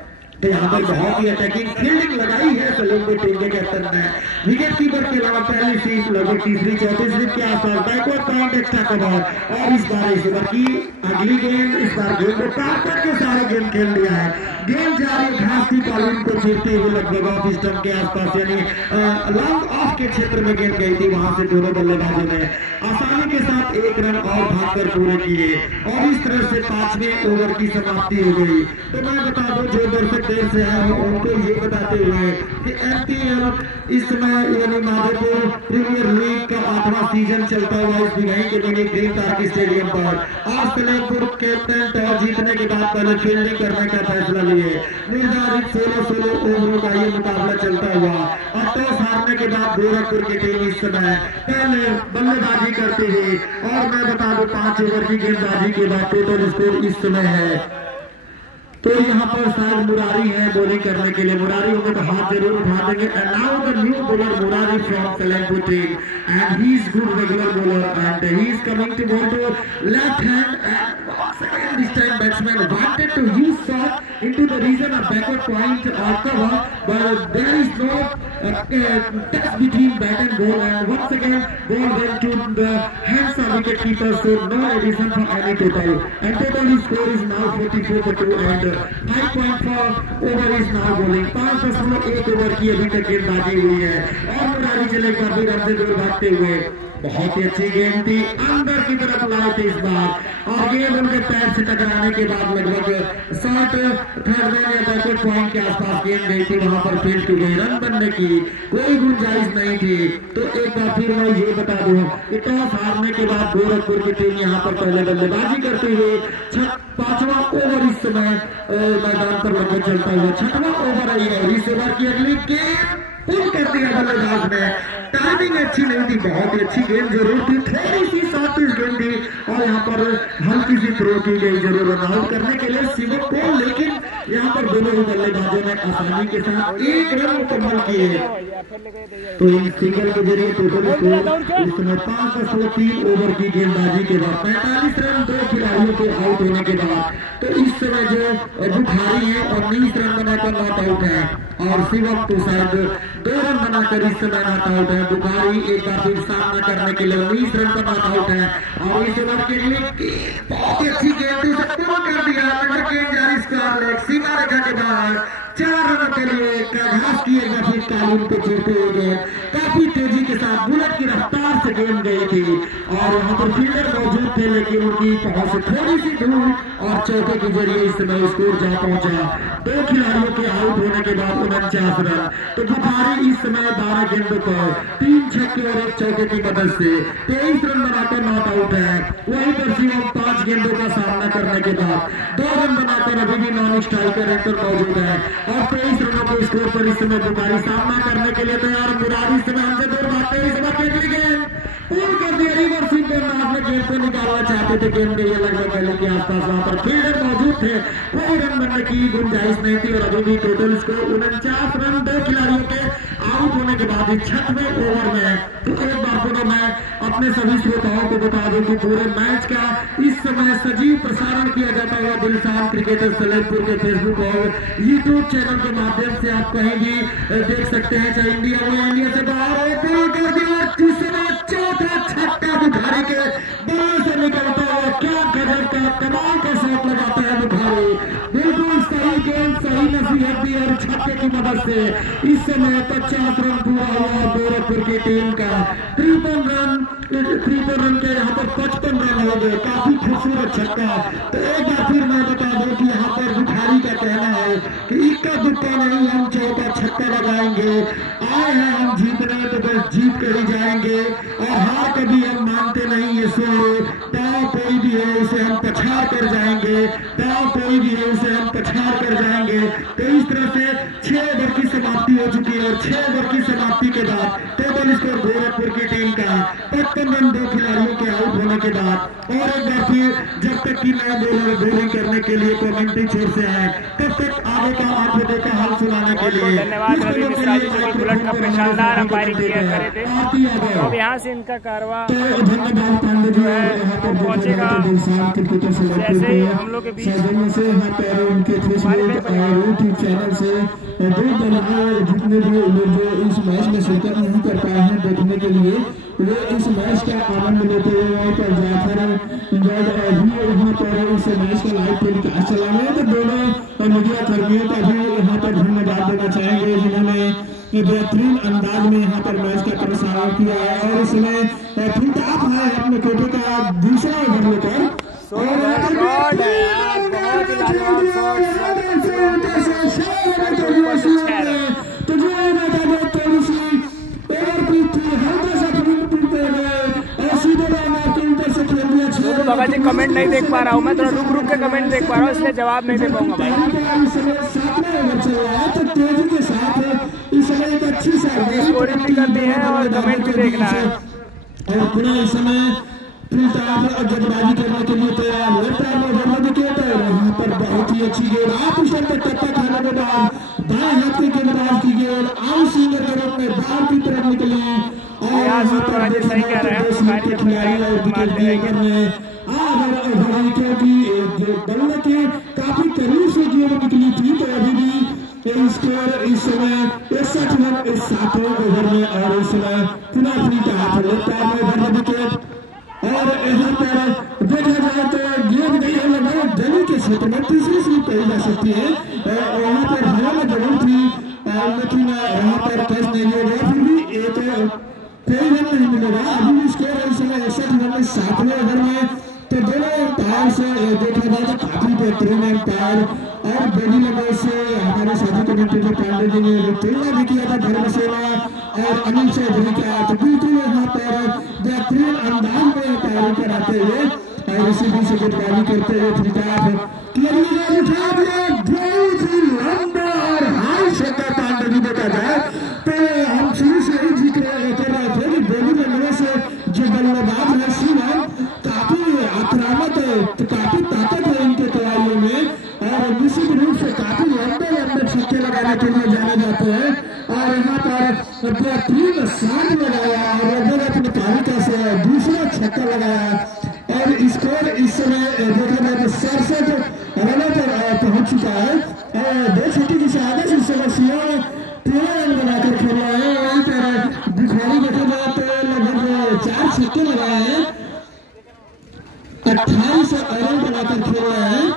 तो यहाँ पर बहुत ही अटैकिंग फील्डिंग लगाई है सलेमपुर टीम के कैप्टन ने। विकेट कीपर के अलावा पहली सीट लगभग तीसरी चौथी सीट के आसपास बैकवर्ड पॉइंट एक्स्ट्रा कवर। और इस बार इस ओवर की अगली गेंद इस बार गेंद को पार करके सारे गेंद खेल लिया है। गेंद जारी घास की कालीन को चीरते हुए लगभग ऑफ स्टंप के आसपास यानी लॉन्ग ऑफ के क्षेत्र में गेंद गई थी। वहां से दोनों बल्लेबाजों ने आसानी के साथ 1 रन और भागकर पूरे किए और इस तरह से 5वें ओवर की समाप्ति हो गई। तो मैं बता दूं जो दर्शक देर से आए हैं उनको ये बताते हुए कि एमपीएल इस समय यानी माधोपुर प्रीमियर लीग का 8वां सीजन चलता हुआ इस दिवाई के लिए ग्रीन पार्क स्टेडियम पर आज सलेमपुर कैप्टन टॉस जीतने के बाद पहले फील्डिंग करने का फैसला लिए। निर्धारित 16 ओवरों का ये मुकाबला चलता हुआ और टॉस हारने के बाद गोरखपुर की टीम इस समय पहले बल्लेबाजी करती हुई। और मैं बता दूं 5 ओवर की गेंदबाजी के बाद टोटल स्कोर इस समय है। तो यहाँ पर शायद मुरारी है बॉलिंग करने के लिए, मुरारी होंगे तो हाथ जरूर उठा देंगे। And now the new bowler Murari from Salempur team and he is good regular bowler and he is coming to ball to left hand and second this time batsman wanted to use shot into the region of backward point or cover, but there is no touch between bat and ball, and once again ball went to the hands of wicket keeper, so no addition for any total, and total score is now 44-2 and 5.4 over is now bowling। 5.1 over की अभी तक गेंदबाजी हुई है और मुरारी चले काफी run से दूर भागते हुए। बहुत ही अच्छी गेंद थी, अंदर की तरफ लाए थे इस बार और गेंद उनके पैर से टकराने के बाद लगभग 60 थर्ड मैन या बैकवर्ड पॉइंट के आसपास गेंद गई थी, वहां पर फील्ड की गई, रन बनने की कोई गुंजाइश नहीं थी। तो एक बार फिर मैं ये बता दूं कि टॉस हारने के बाद गोरखपुर की टीम यहाँ पर पहले बल्लेबाजी करते हुए 5वां ओवर इस समय मैदान पर लगभग चलता हुआ 6वां ओवर आई है। इस ओवर की अगली गेंद पुल कर दिया बल्लेबाज ने, टाइमिंग अच्छी नहीं थी, बहुत ही अच्छी गेंद जरूर थी, थोड़ी सी शॉर्ट गेंद थी और यहाँ पर हल्की सी थ्रो की गई जरूर रन आउट करने के लिए शिवम को, लेकिन यहाँ पर दोनों ही बल्लेबाजों ने आसानी के साथ 1 रन मुकम्मल किए। तो इन सिंगल के जरिए टोटल स्कोर इस समय 5.3 ओवर की गेंदबाजी के बाद 45 रन 2 खिलाड़ियों के आउट होने के बाद। तो इस समय जो बुखारी है और 19 रन बनाकर नॉट आउट है और शिवम तो शायद 2 रन बनाकर इस समय नॉट आउट है। बुखारी एक बार फिर सामना करने के लिए 19 रन पर नॉट आउट है और इस ओवर के लिए बहुत ही अच्छी गेंद कर दिया सीमा रेखा के बाहर 4 रनों के लिए घास की एक बार फिर कालीन पे चलते हुए काफी तेजी के साथ बुलेट की रफ्तार से गेंद गई थी और वहां पर फील्डर मौजूद थे लेकिन उनकी पहुंच से थोड़ी सी दूर और चौके के जरिए इस समय स्कोर जा पहुंचा। 2 खिलाड़ियों के आउट होने के बाद 49 रन। तो बुखारी इस समय 12 गेंदों पर 3 छक्के और 1 चौके की मदद से 23 रन बनाकर नॉट आउट है। वहीं पर शिवम 5 गेंदों का सामना करने के बाद 2 रन बनाकर अभी भी नॉन स्ट्राइकर एंकर मौजूद है और 23 रनों के स्कोर पर इस समय बुखारी सामना करने के लिए तैयार। मुरारी इस समय हमसे दूर भागते हैं। इस बार गेंद पूर्ण कर दिया। रिवर्सिंग के नाम में गेंद को निकालना चाहते थे, गेंद गई लगभग गले के आसपास। वहां पर फील्डर मौजूद थे, कोई रन बनने की गुंजाइश नहीं थी और अभी भी टोटल स्कोर 49 रन 2 खिलाड़ियों के आउट होने के बाद 96वें ओवर में। तो एक बार पुनः मैं अपने सभी श्रोताओं को बता दूं कि पूरे मैच का इस समय सजीव प्रसारण किया जाता हुआ दिलशान क्रिकेटर सलेमपुर के फेसबुक और यूट्यूब चैनल के माध्यम से आप कहीं भी देख सकते हैं। चाहे इंडिया हो या इंडिया से बाहर चौथा छक्का बुखारी के बल्ले से निकलता हुआ क्या गजब का कमाल का शॉट लगाता है बुखारी। बिल्कुल सही गेंद सही नसीहत दी और छक्के की मदद से इस समय 50 रन पूरा हुआ गोरखपुर की टीम का। 53 रन के यहाँ पर 55 रन हो गए। काफी खूबसूरत छक्का। तो एक बार फिर मैं बता दूं कि यहाँ पर बुखारी का कहना है कि इक्का दुक्का नहीं, हम चौका छक्का लगाएंगे। आए हैं हम जीतने तो बस जीत कर ही जाएंगे और हार कभी हम मानते नहीं है। सो दाव कोई भी है उसे हम पछाड़ कर जाएंगे, दाव कोई भी है उसे हम पछाड़ कर जाएंगे। तो इस तरह से 6 ओवर की समाप्ति हो चुकी है और 6 ओवर की समाप्ति के बाद टोटल स्कोर गोरखपुर की टीम का 55 रन 2 खिलाड़ियों के आउट होने के बाद। और एक बार फिर जब तक कि नए बॉलर बॉलिंग करने के लिए कमेंट्री छोर से आए तब तक आगे का 8 बजे का हाल सुनाने के लिए धन्यवाद रवि मिश्रा जी जो बुलेट कप में शानदार अंपायरिंग किया करे थे। अब यहाँ से इनका कारवा जो है पहुंचेगा जैसे ही हम लोग के बीच चैनल से जितने भी लोग जो इस मैच में शिरकत नहीं कर पाए हैं देखने के लिए वो इस मैच का आनंद लेते हुए वहाँ पर जाकर यहाँ पर इस मैच का लाइव टेलीकास्ट चला रहे हैं। तो दोनों मीडिया कर्मियों का भी यहाँ पर धन्यवाद देना चाहेंगे जिन्होंने बेहतरीन अंदाज में यहाँ पर मैच का प्रसारण किया है। और इसमें फिर आप है अपने कोटे का दूसरा ओवर लेकर बाबा जी कमेंट नहीं देख पा रहा हूँ मैं, थोड़ा रुक के कमेंट देख पा रहा हूँ इसलिए जवाब नहीं दे पाऊंगा भाई। स्कोरिंग भी करनी है और कमेंट भी देखना है। और पुनः इस समय जल्दबाजी करने के लिए तैयार यहाँ पर बहुत ही अच्छी गेंद आप उस पर टप्पा खाने के बाद दाएं हाथ की गेंदबाज की गेंद आउट स्विंगर के रूप में बाहर की तरफ निकली और सही कह रहे हैं बल्ले के काफी करीब से गेंद निकली थी। तो अभी भी स्कोर इस समय 61 रन इस 7वें ओवर में और इस समय पुनः फ्री का हाथ लेता है विकेट। और यहाँ पर देखा जाए तो गेंद गई है लगभग गली के क्षेत्र में तीसरी स्लिप कही जा सकती है। वहाँ पर हवा में जरूर थी लेकिन वहाँ पर कैच नहीं हो गया, फिर भी एक कोई रन नहीं मिलेगा। अभी भी स्कोर इस समय 61 रन 7वें ओवर में। तो दोनों एम्पायर से देखा जाए तो काफी बेहतरीन एम्पायर और बड़ी लगभग से हमारे साथी कमेंटेटर पांडे जी ने तुलना भी किया था धर्मसेना और अनिल चौधरी का। तो बिल्कुल यहाँ पर बेहतरीन अंदाज में एम्पायरिंग कराते हुए और इसी बीच से गेंदबाजी करते हुए लंबा और हाई छक्का पांडे जी देखा जाए तो हम शुरू से ही जीत रहे थे कि बोली बनने से जो बल्लेबाज है शिवम काफी आक्रामक है, काफी ताकत है इनके तैयारियों में और निश्चित रूप से काफी लगाने के लिए जाने जाते हैं। और यहाँ पर बेहतरीन शॉट लगाया और अगर अपने तालिका से दूसरा छक्का लगाया और स्कोर इस समय देखा जाए तो 67 रनों पर पहुंच चुका है। और 2 छक्के की शहादत इस समय सियाह 13 रन बनाकर खेल रहे हैं। वहीं पर बुखारी देखा जाए तो लगभग 4 छक्के लगाए हैं, 28 रन बनाकर खेल रहे हैं।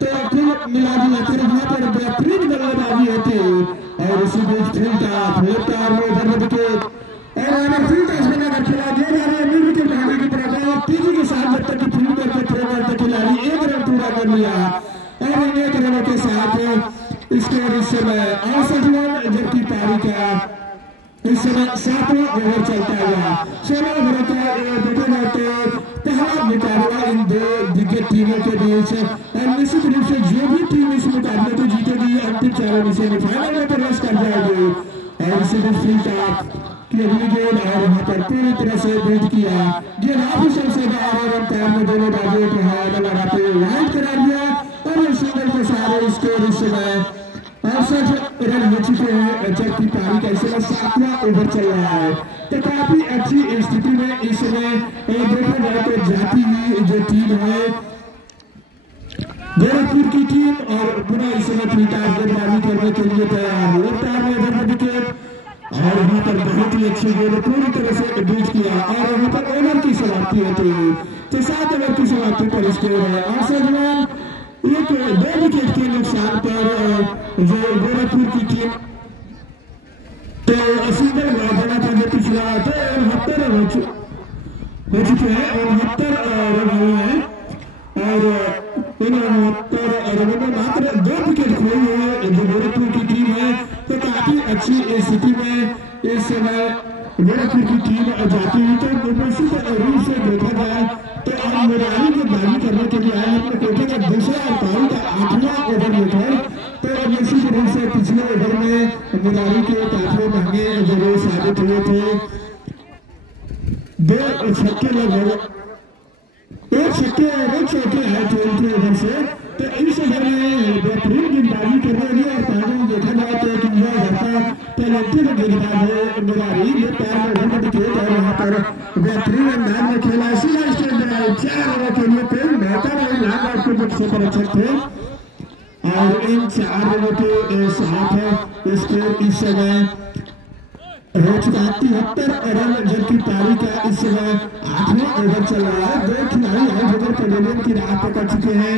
तो फिर मिला जुलाकर वहां पर बेहतरीन बल्लेबाजी होती है। और इसी बीच फील्ड विकेट और फील्ड बनाकर खिला दिया जा रहा है मिड विकेट आगे की तरफ और तेजी के साथ जब तक फील्ड करके थ्रो करते खिलाड़ी 1 रन पूरा कर लिया और 1 रनों के साथ स्कोर इस समय 68 रन, जबकि पारी का इस समय 7वां ओवर चलता हुआ 16 ओवर का देखा जाए तो पहला मुकाबला इन 2 दिग्गज टीमों के बीच। और निश्चित रूप से जो भी टीम इस मुकाबले को जीतेगी अंतिम 4 सेमीफाइनल में प्रवेश कर जाएगी। और इसी फील्ड की अगली गेंद और वहां पर पूरी तरह से बीट किया गेंद ऑफिसर से बाहर में दोनों बाजुओं को हवा में लगाते हुए वाइड करा दिया और सिंगल के सारे स्कोर इस समय 68 रन हो चुके हैं, जबकि पारी का इस समय 7वां ओवर चल रहा है। तो काफी अच्छी स्थिति में इस समय देखा जाए तो जाती हुई जो टीम है गोरखपुर की टीम और पुनः इस समय गेंदबाजी करने के लिए तैयार है। विकेट और वहां पर बहुत ही अच्छी गेंद पूरी तरह से बीट किया और वहां पर ओवर की समाप्ति होती है। तो 7 ओवर की समाप्ति पर स्कोर है 68 रन। 2 विकेट के नुकसान पर जो गोरखपुर की टीम तो सिंगल बना था जो पिछला 69 रन हो चुके हैं, 69 रन हुए हैं और इन 69 रनों में मात्र 2 विकेट खोए हुए जो गोरखपुर की टीम है। तो काफी अच्छी स्थिति में इस समय गोरखपुर की टीम जाती हुई। तो निश्चित रूप से देखा जाए तो अब मुरारी को बाजी करने के लिए आए हैं कोटे का दूसरा और पारी का 8वां ओवर में था। तो निश्चित रूप से पिछले ओवर में मुरारी के काफी महंगे जरूर साबित हुए थे। 2 छक्के लगभग 1 छक्के और 1 चौके है 20 ओवर से। तो इस ओवर में बेहतरीन गेंदबाजी करने के लिए और देखा जाए तो एक टैलेंटेड गेंदबाज है मुरारी, ये पैर में रन विकेट और वहां पर बेहतरीन अंदाज में खेला। इसी स्टेट बनाए 4 ओवर के लिए फिर बेहतर आपको बक्से पर अच्छे थे और इन 4 ओवर के साथ स्कोर इस समय हो चुका 73 रन, जबकि पारी का इस समय 8वां ओवर चल रहा है। 2 खिलाड़ी आउट होकर पवेलियन की राह पकड़ चुके हैं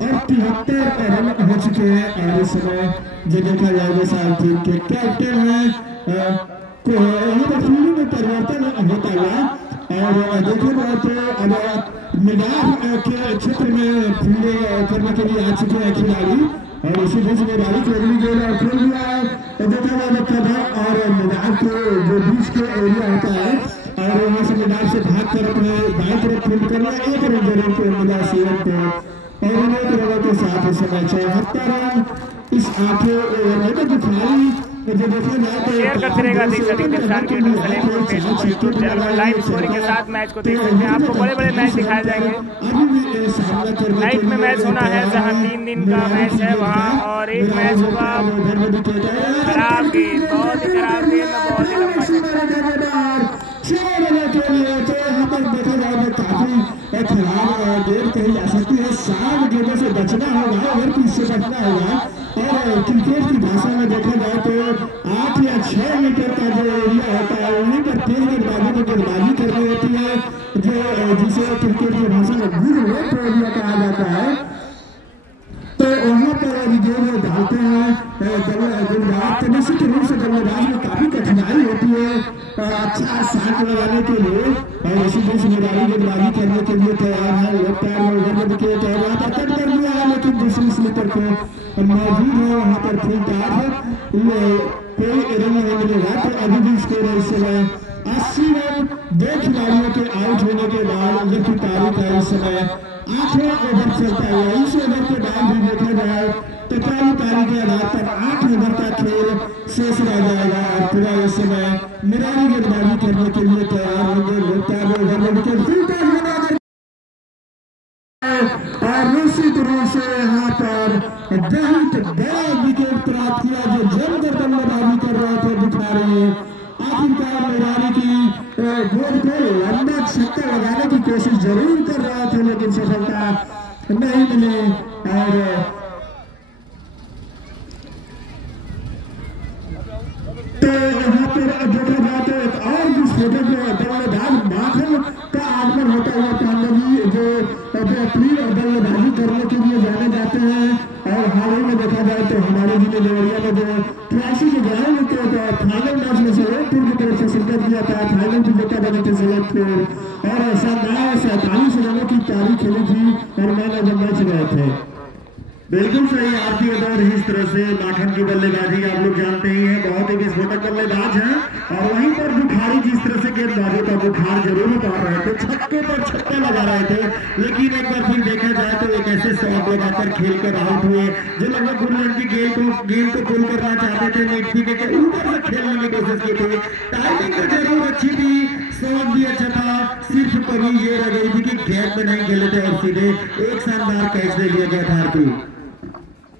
और 73 रन हो चुके हैं। और इस समय जो देखा जाएगा साल टीम के कैप्टन है फील्डिंग में परिवर्तन होता हुआ और देखा जाए तो मैदान के क्षेत्र में फील्डिंग करने के लिए आ चुके हैं खिलाड़ी। और इसी बीच मैदानी को अगली गेंद और खेल दिया है देखा जाए कदम और मैदान के जो बीच के एरिया होता है और वहां से मैदान से भाग कर अपने दाएं तरफ फील्ड करना 1 रन जरूर को मिला सीएम को और 1 रनों के साथ इस समय 74 रन इस 8वें ओवर में। तो खिलाड़ी जो देखा जाए तो शेयर करते रहेगा देख सकते हिंदुस्तान के यूट्यूब चैनल पर लाइव स्कोरिंग के साथ मैच को देख सकते हैं। आपको बड़े बड़े मैच दिखाए जाएंगे। नाइट में मैच होना है जहाँ 3 दिन का मैच है वहाँ और एक मैच होगा खराब गेंद, बहुत ही खराब गेंद में बहुत ही लंबा काफी खराब गेंद कही जा सकती है। 7 गेंदों से बचना होगा और पीछे बचना होगा और क्रिकेट की भाषा में देखा जाए तो 8 या 6 मीटर का जो एरिया होता है वहीं पर तेज गेंदबाजी को गेंदबाजी करनी होती है जो जिसे क्रिकेट की भाषा में गुड वेट एरिया कहा जाता है। तो वहां पर गेंद डालते हैं तो निश्चित रूप से बल्लेबाज में काफी कठिनाई होती है अच्छा शॉट लगाने के लिए। और इसी बीच मुरारी गेंदबाजी करने के लिए तैयार है। लेफ्ट पैर में उधर विकेट है वहां पर कट कर दिया है लेकिन दूसरी स्लीपर को मौजूद है वहां पर फील्ड कोई रन नहीं मिलेगा। तो अभी भी स्कोर है इस समय 80 रन 2 खिलाड़ियों के आउट होने के बाद जबकि पारी का इस समय 8वां ओवर चलता है। इस ओवर के बाद भी देखा जाए तो पारी के आधार पर 8 ओवर का खेल शेष रह जाएगा। पूरा इस समय मुरारी गेंदबाजी करने के लिए तैयार होंगे। और निश्चित रूप से यहाँ पर बहुत बड़ा विकेट एतराज किया, जो जमकर बल्लेबाजी कर रहे थे बुखारी। आखिरकार मैदानी की गेंद को लंबा छक्का लगाने की कोशिश जरूर कर रहे थे, लेकिन सफलता नहीं मिली। और तो यहाँ पर देखा जाए तो एक और भी छोटे बल्लेबाज माखन का आगमन होता हुआ पांडे जी, जो बेहतरीन बल्लेबाजी करने के लिए जाने जाते हैं। और हाल ही में देखा जाए तो हमारे जिले देवरिया में जो 83 के ग्राउंड के फाइनल मैच में सलेमपुर की तरफ से शिरकत किया था, फाइनल की विजेता बने थे सलेमपुर, और शानदार 47 रनों की तारीख खेली थी और मैन ऑफ द मैच गए थे। बिल्कुल सही आरती और इस तरह से माखन की बल्लेबाजी आप लोग जानते ही हैं, बहुत ही विस्फोटक बल्लेबाज हैं। और वहीं पर बुखारी जिस तरह से गेंदबाजों का बुखार जरूर उतार रहे थे, छक्के पर छक्के लगा रहे थे, लेकिन एक बार फिर देखा जाए तो एक ऐसे शॉट लगाकर खेल कर आउट हुए जो लगभग गुरलन की गेंद को पुल करना चाहते थे, नेट फीके के ऊपर से खेलने की कोशिश की थी। टाइमिंग तो जरूर अच्छी थी, शॉट भी अच्छा था, सिर्फ कभी ये रह गई थी कि गैप में नहीं खेले थे और सीधे एक शानदार कैच दे दिया गया था आरती।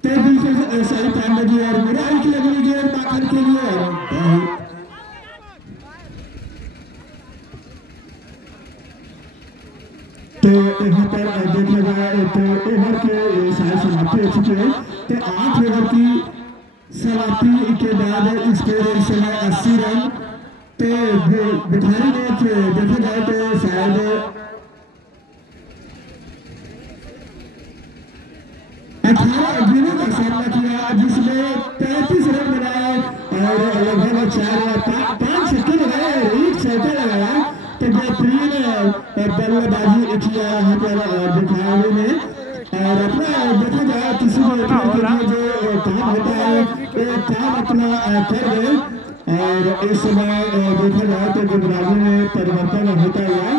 तो बिल्कुल सही पांडे जी, और मुरारी की अगली गेंद माखन के लिए। तो यहाँ पर देखा जाए तो ओवर के सारे समाप्ति हो चुके हैं। तो 8 ओवर की समाप्ति के बाद स्कोर इस समय 80 रन। तो बुखारी मैच देखा जाए तो शायद 18 गेंदों का सामना किया, जिसमें 33 रन बनाए और लगभग 4 या 5 छक्के लगाए और 1 चौका लगाया। तो बेहतरीन बल्लेबाजी किया यहाँ पर बुखारी ने। और अपना देखा जाए किसी को जो काम होता है वो काम अपना कर गए। और इस समय देखा जाए तो गेंदबाजी में परिवर्तन होता हुआ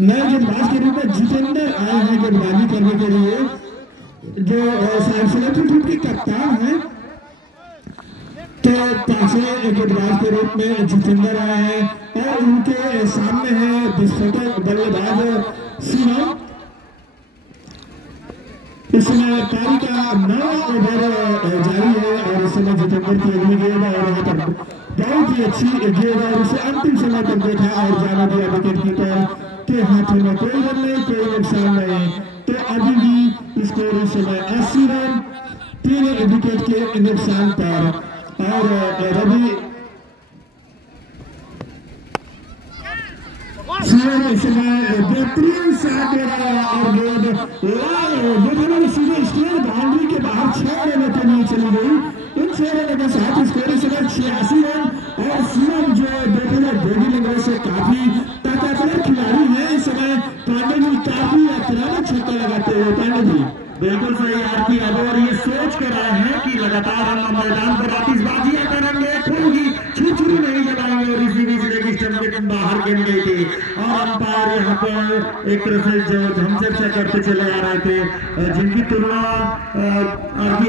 नए गेंदबाज के रूप में जितेंद्र आए हैं गेंदबाजी करने के लिए, जो सलेमपुर के कप्तान हैं। तो पांचवें गेंदबाज के रूप में जितेंद्र आए हैं और उनके सामने है विस्फोटक बल्लेबाज शिवम। इसमें पारी का 9वां ओवर जारी है और इस समय जितेंद्र की अगली गेंद और यहाँ पर बहुत ही अच्छी गेंद और उसे अंतिम समय तक देखा और जाने दिया विकेट कीपर के हाथों में। कोई रन नहीं, कोई नुकसान नहीं। तो अभी भी स्कोर इस समय 80 रन 3 विकेट के नुकसान पर। और रवि इस समय बेहतरीन शॉट लगाया और गेंद सीधे स्ट्रेट बाउंड्री के बाहर 6 रनों के लिए चली गई। इन 6 रनों के साथ स्कोर इस समय 86 रन। और शिवम जो देखा जाए बॉडी लैंग्वेज से काफी ताकतवर खिलाड़ी है, इस समय पांडे जी काफी अतराना छक्का लगाते हुए। पांडे जी बिल्कुल सही आरती और ये सोच कर रहे हैं कि लगातार हम मैदान पर आतिशबाजियां करेंगे, कोई छुछुरी नहीं जलाएंगे। और इसी बीच लेग स्टंप के बाहर गिर गई थी और अंपायर यहाँ पर एक तरह से जो हम चर्चा करते चले आ रहे थे, जिनकी तुलना आरती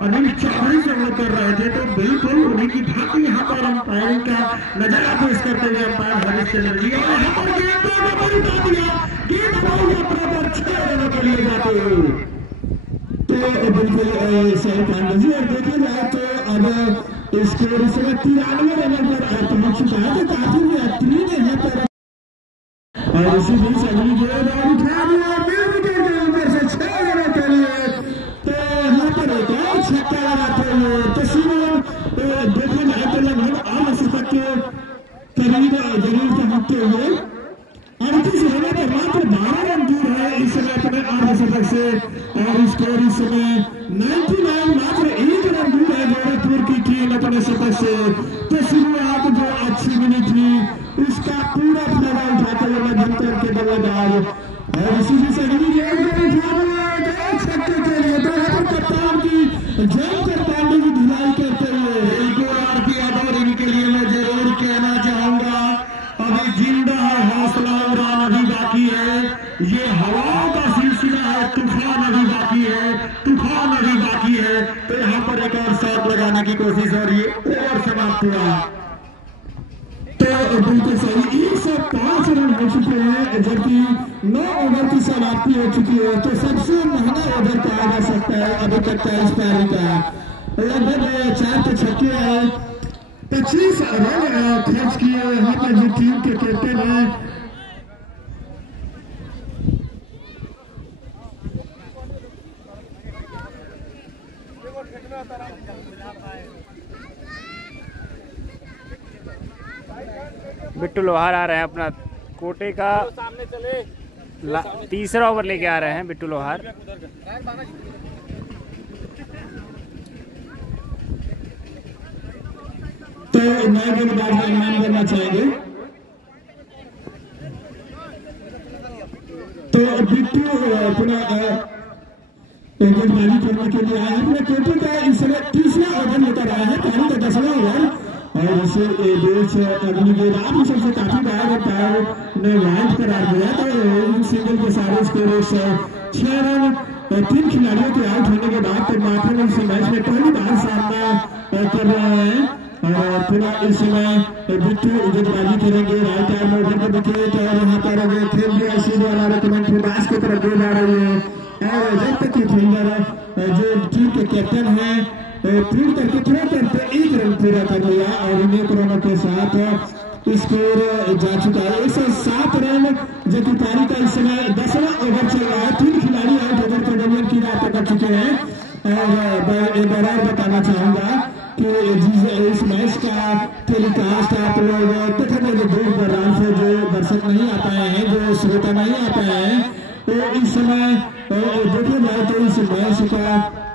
अनिल चौधरी से वो कर रहे थे, तो बिल्कुल उन्हीं की भांति यहाँ पर अंपायरिंग का नजारा पेश करते हुए अंपायर हरीशचंद्र जी और यहाँ पर बराबर 6 रनों के लिए जाते हुए। तो बिल्कुल सही पांडे जी। और देखा जाए तो अब स्कोर इस समय 93 रनों पर पहुंच चुका है, तो काफी बेहतरीन है यहाँ पर। और इसी बीच अगली गेंद उठा लिया विकेट के ऊपर से 6 रनों के लिए। तो यहाँ पर एक और छक्का लगाते हुए तस्वीर देखा जाए तो लगभग 8 शतक के करीब जरूर पहुंचते हुए 38 रनों पर मात्र 12 रन दूर है इस समय अपने 8 शतक से। और स्कोर इस समय 99 मात्र 1 रन दूर है गोरखपुर की टीम अपने शतक से। तो शुरुआत जो अच्छी मिली थी उसका पूरा फायदा उठाते हुए मध्यंतर के बल्लेबाज। और इसी बीच अगली गेंद छक्के के लिए तो कप्तान की जमकर पांडे की धुलाई करते हुए बिल्कुल आरती और इनके लिए मैं जरूर कहना चाहूंगा, अभी जिंदा है हौसला, उड़ान अभी बाकी है, ये हवाओं का सिलसिला है, तूफान अभी बाकी है, तूफान अभी बाकी है। तो यहाँ पर एक और शॉट लगाने की कोशिश और ये ओवर समाप्त हुआ। तो बिल्कुल सही 105 रन हो चुके हैं, जबकि 9 ओवर की समाप्ति हो चुकी है। तो सबसे महंगा ओवर कहा जा सकता है अभी तक का इस पारी का। लगभग 4 छक्के आए, 25 रन खर्च किए यहाँ पर जो टीम के कैप्टन है। बिट्टू लोहार आ रहे हैं, अपना कोटे का तीसरा ओवर लेके आ रहे हैं बिट्टू लोहार। तो नए गेंदबाज का ऐलान करना चाहेंगे। तो बिट्टू अपना गेंदबाजी करने के लिए आए, अपने कोटे का इस समय तीसरा ओवर लेकर आया है, पारी का 10वां ओवर। और इसे देश अगली गेंद आप सबसे काफी बार ने वाइड करार दिया। तो इन सिंगल के सारे स्कोर 6 रन 3 खिलाड़ियों के आउट होने के बाद तो माथुर इस मैच में पहली बार सामना कर रहे हैं। और पूरा इस समय बिट्टू गेंदबाजी करेंगे, राइट आर्म ओवर पर विकेट। और यहाँ पर खेल दिया सीधे वाला कमेंट्री बास की तरफ गेंद आ रही है। और जब तक की फील्डर जो टीम के कैप्टन है फील्ड करके थोड़ा करते 1 रन पूरा कर लिया। और 1 रनों के साथ स्कोर जा चुका है 107 रन, जो कि पारी का इस समय 10वां ओवर चल रहा है। 3 खिलाड़ी आउट ओवर के दरमियान की रात कर चुके हैं। और एक बार बताना चाहूंगा कि इस मैच का टेलीकास्ट आप लोग देखेंगे जो दूर दराज से जो दर्शक नहीं आ पाए हैं, जो श्रोता नहीं आ पाए हैं, तो इस समय देखे जाए तो इस मैच का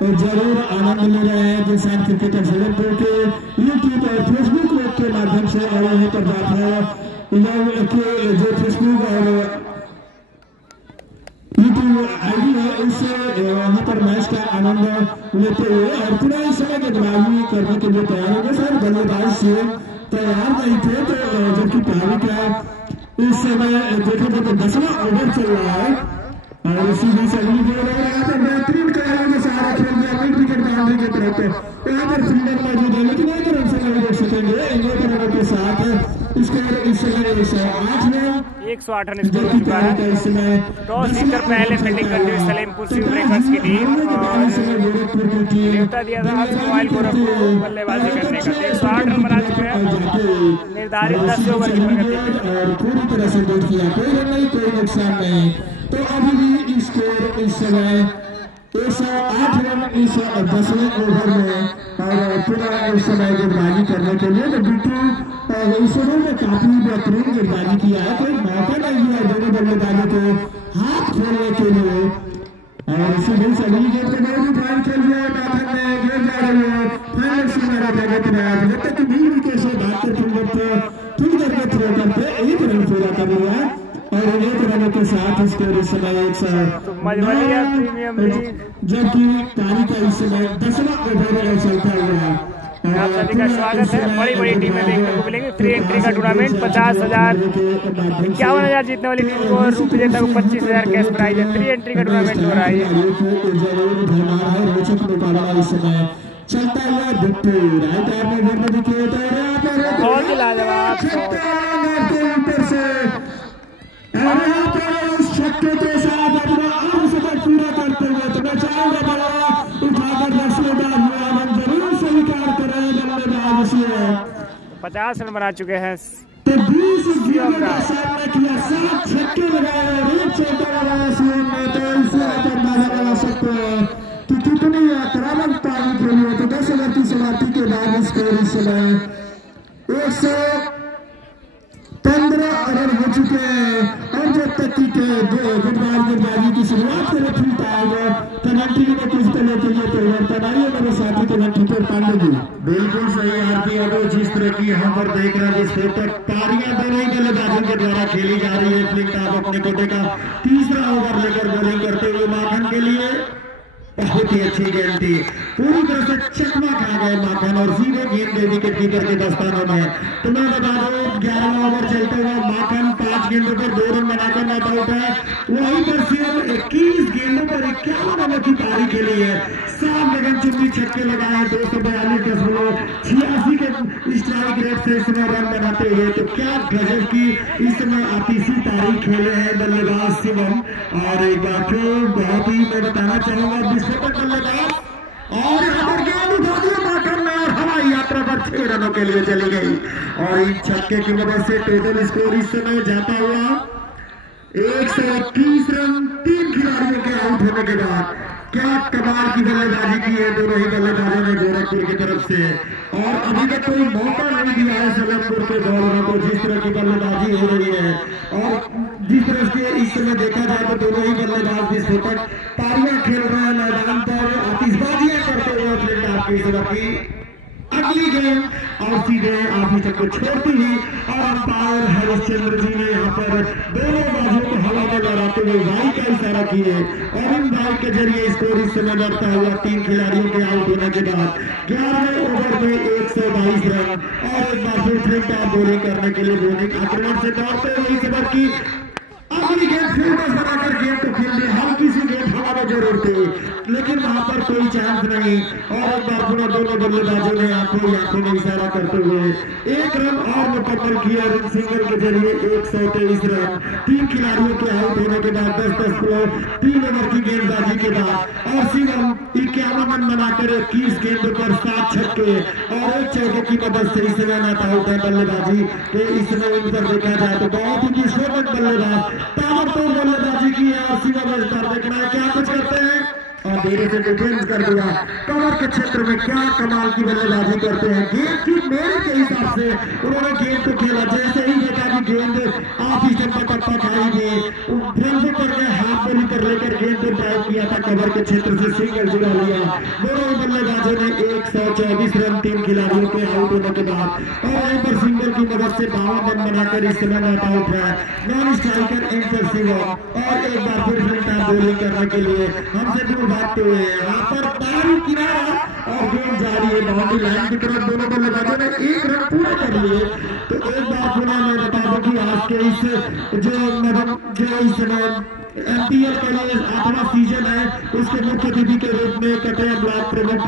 जरूर आनंद ले रहे हैं किसान क्रिकेटर सलेमपुर के यूट्यूब और फेसबुक के माध्यम से। और वहीं पर बात है के जो फेसबुक और यूट्यूब आईडी है, इससे वहां पर मैच का आनंद लेते हुए और पूरा इस समय गेंदबाजी करने के लिए तैयार होंगे। सर बल्लेबाज से तैयार नहीं थे, तो जबकि पारी का इस समय देखे तो 10वां ओवर चल रहा है। और इसी बीच अगली गेंद बेहतरीन खिलाड़ियों के सहारा खेल दिया मिड विकेट बाउंड्री की तरफ। यहाँ पर फील्डर मौजूद है, लेकिन 1 रन से नहीं रोक सकेंगे। 1 रनों के साथ स्कोर इस समय 108 है। 108 रन स्कोर हो चुका है। टॉस जीतकर पहले फील्डिंग करते हुए सलेमपुर शिव ब्रेकर्स की टीम और न्योता दिया था मोबाइल गोरखपुर को बल्लेबाजी करने का। 108 रन बना चुके हैं निर्धारित 10 ओवर की प्रगति में। पूरी तरह से बोल किया, कोई रन नहीं, कोई नुकसान नहीं। तो अभी भी स्कोर इस समय 108 रन इस 10वें ओवर में। और पूरा इस समय गेंदबाजी करने के लिए तो बिट्टू इस ओवर में काफी बेहतरीन गेंदबाजी किया है, कोई मौका नहीं दिया दोनों बल्लेबाजों को हाथ खोलने के लिए। और इसी बीच अगली गेंद के बाद फाइन खेल दिया माथन ने, गेंद जा रही है फाइनल सीमा जब तक कि बीच विकेट से भागकर फील्डर के थ्रो करके 1 रन पूरा कर लिया। और 1 रनों के साथ स्कोर इस समय 109, जबकि पारी का इस समय 10वां ओवर चलता हुआ। आप सभी का स्वागत है। बड़ी बड़ी टीमें देखने को मिलेंगी। 3 एंट्री का टूर्नामेंट 50,000 51,000 जीतने वाली टीम को और विजेता को 25,000 कैश प्राइज है। 3 एंट्री का टूर्नामेंट हो रहा है। रोचक मुकाबला इस समय चलता हुआ बिट्टू राइट आर्म में विकेट बहुत ही लाजवाब छक्के के साथ अपना अर्धशतक पूरा करते हुए तो मैं चाहूंगा बड़ा उठाकर दर्शकों जरूर स्वीकार करें बल्लेबाज से 50 रन बना चुके हैं। तो 20 गेंदों का सामना किया, 7 छक्के लगाए और 1 चौका लगाया सीएम ने। तो इससे आप अंदाजा लगा सकते हैं कि कितनी आक्रामक पारी खेली है। तो 10 ओवर की समाप्ति के बाद स्कोर इस समय 115 रन हो चुके हैं। और जब तक की गेंदबाजी की शुरुआत करें फील्ड आएगा कमेंट्री में कुछ तरह के लिए परिवर्तन आइए मेरे साथी कमेंट्री पर पांडे जी। बिल्कुल सही आरती यादव, जिस तरह की यहाँ पर देख रहे हैं जिस तक पारियां दोनों ही बल्लेबाजों के द्वारा खेली जा रही है। फ्लिंटॉप अपने कोटे का तीसरा ओवर लेकर बॉलिंग करते हुए माखन के लिए बहुत ही अच्छी गेंद थी, पूरी तरह से चकमा खा गए माखन और सीधे गेंद दे विकेट कीपर के दस्तानों में। तो मैं बता दूं 11 ओवर चलते हुए माखन 5 गेंदों पर 2 रन बनाकर नॉट आउट है। वहीं पर सिर्फ 21 गेंदों पर 51 रनों की पारी खेली है, 7 गगनचुंबी छक्के लगाए, 242.86 के स्ट्राइक रेट से इसमें रन बनाते हुए। तो क्या गजब की इस समय आतिशी पारी खेले हैं बल्लेबाज शिवम। और एक बार फिर बहुत ही मैं बताना चाहूंगा विस्फोटक बल्लेबाज, और यहाँ पर गेंद उठा दिया माखन ने और हवाई यात्रा पर 6 रनों के लिए चली गई। और इन छक्के की मदद से टोटल स्कोर इस समय जाता हुआ 121 रन 3 खिलाड़ियों के आउट होने के बाद। क्या कमाल की बल्लेबाजी की है दोनों ही बल्लेबाजों ने गोरखपुर की तरफ से, और अभी तक कोई मौका नहीं दिया है सलेमपुर के बॉलरों को जिस तरह की बल्लेबाजी हो रही है। और जिस तरह से इस समय देखा जाए तो दोनों ही बल्लेबाज विस्फोटक पारियां खेल रहे हैं मैदान पर, आतिशबाजियां करते हुए फ्लिंट आपकी तरफ की अगली गेंद और सीधे ऑफिसर को छोड़ती हुई, और अंपायर हरिश्चंद्र जी ने यहाँ पर दोनों बाजुओं को हवा में लहराते हुए वाई का इशारा किए, और इन वाई के जरिए स्कोर इस समय बढ़ता हुआ 3 खिलाड़ियों के आउट होने के बाद 11वें ओवर में 122 रन। और एक बार फिर फ्लिंट आप बॉलिंग करने के लिए बॉलिंग आक्रमण से दौड़ते हुए इस ओवर की अगली गेंद फील्डर बनाकर गेंद को खेल ली, हल्की सी गेंद हवा में जरूर थी लेकिन वहां पर कोई चांस नहीं। और एक बार पुनः दोनों बल्लेबाजों ने आंखों में इशारा करते हुए 1 रन और मुकम्मल किया। रन सिंगल के जरिए 123 रन 3 खिलाड़ियों के आउट होने के बाद 10-10 को 3 ओवर की गेंदबाजी के बाद। और शिवम 51 रन बनाकर 21 गेंदों पर 7 छक्के और 1 चौके की मदद से इस समय नॉट आउट है बल्लेबाजी के। इस समय इन पर देखा जाए तो बहुत ही विस्फोटक बल्लेबाज ताबड़तोड़ बल्लेबाजी की है, और शिवम इस पर देखना है क्या कुछ करते हैं, और धीरे से डिफेंस कर दिया कवर के क्षेत्र में। क्या कमाल की बल्लेबाजी करते हैं, गेंद की मेरे के हिसाब से उन्होंने गेंद को खेला, जैसे ही देखा कि गेंद ऑफ स्टंप पर टप्पा खाई थी, फ्रंट करके हाथ बोली पर लेकर गेंद को ड्राइव किया था, कवर के क्षेत्र से सिंगल जुड़ा लिया। दोनों बल्लेबाजों ने 124 रन 3 खिलाड़ियों के आउट होने के बाद, और वहीं पर सिंगल की मदद से 52 रन बनाकर इस समय नॉट आउट है नॉन स्ट्राइकर एंकर शिवम। और एक बार फिर बॉलिंग करने के लिए हमसे दूर भागते हुए यहाँ पर बाहरी किनारा और गेंद जारी है बाउंड्री लाइन की तरफ। दोनों बल्लेबाजों ने 1 रन पूरा कर लिए। तो एक बार पुनः मैं बता दूं कि आज के इस जो इस समय MPL के लिए 8वां सीजन है, उसके मुख्य अतिथि के रूप में कटिया ब्लॉक प्रमुख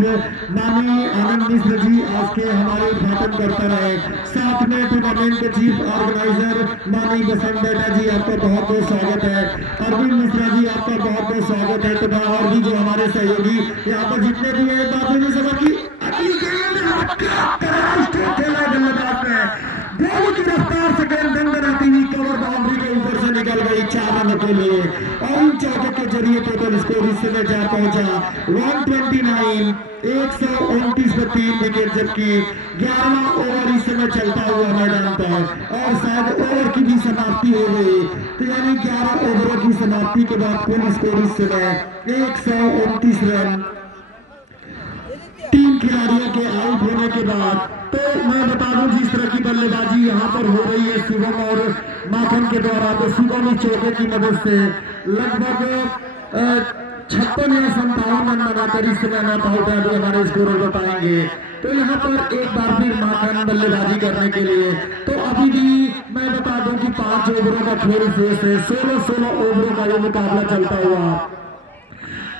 माननीय आनंद मिश्र जी आज के हमारे उद्घाटन करते रहे। साथ में टूर्नामेंट के चीफ ऑर्गेनाइजर माननीय बसंत बेटा जी, आपका बहुत बहुत स्वागत है। अरविंद मिश्रा जी, आपका बहुत बहुत स्वागत है। तो और भी जो हमारे सहयोगी यहाँ पर जितने भी है, बात समझ की अगली गेंद बॉल की रफ्तार से गेंद दंडन आती हुई कवर बाउंड्री के ऊपर से निकल गई 4 रन के लिए। और इन चौके के जरिए टोटल स्कोर इस समय जा पहुंचा 129, 129 पर 3 विकेट, जबकि 11वां ओवर इस समय चलता हुआ मैदान पर, और शायद ओवर की भी समाप्ति हो गई। तो यानी 11 ओवरों की समाप्ति के बाद कुल स्कोर इस समय 129 रन 3 खिलाड़ियों के आउट होने के बाद। तो मैं बता दूं जिस तरह की बल्लेबाजी यहाँ पर हो रही है शिवम और माखन के द्वारा, तो शिवम इस चौके की मदद से लगभग 56 या 57 रन बनाकर इस समय नॉट आउट है, जो हमारे स्कोर बताएंगे। तो यहाँ पर एक बार फिर माखन बल्लेबाजी करने के लिए, तो अभी भी मैं बता दूं कि 5 ओवरों का खेल शेष है, 16 ओवरों का ये मुकाबला चलता हुआ।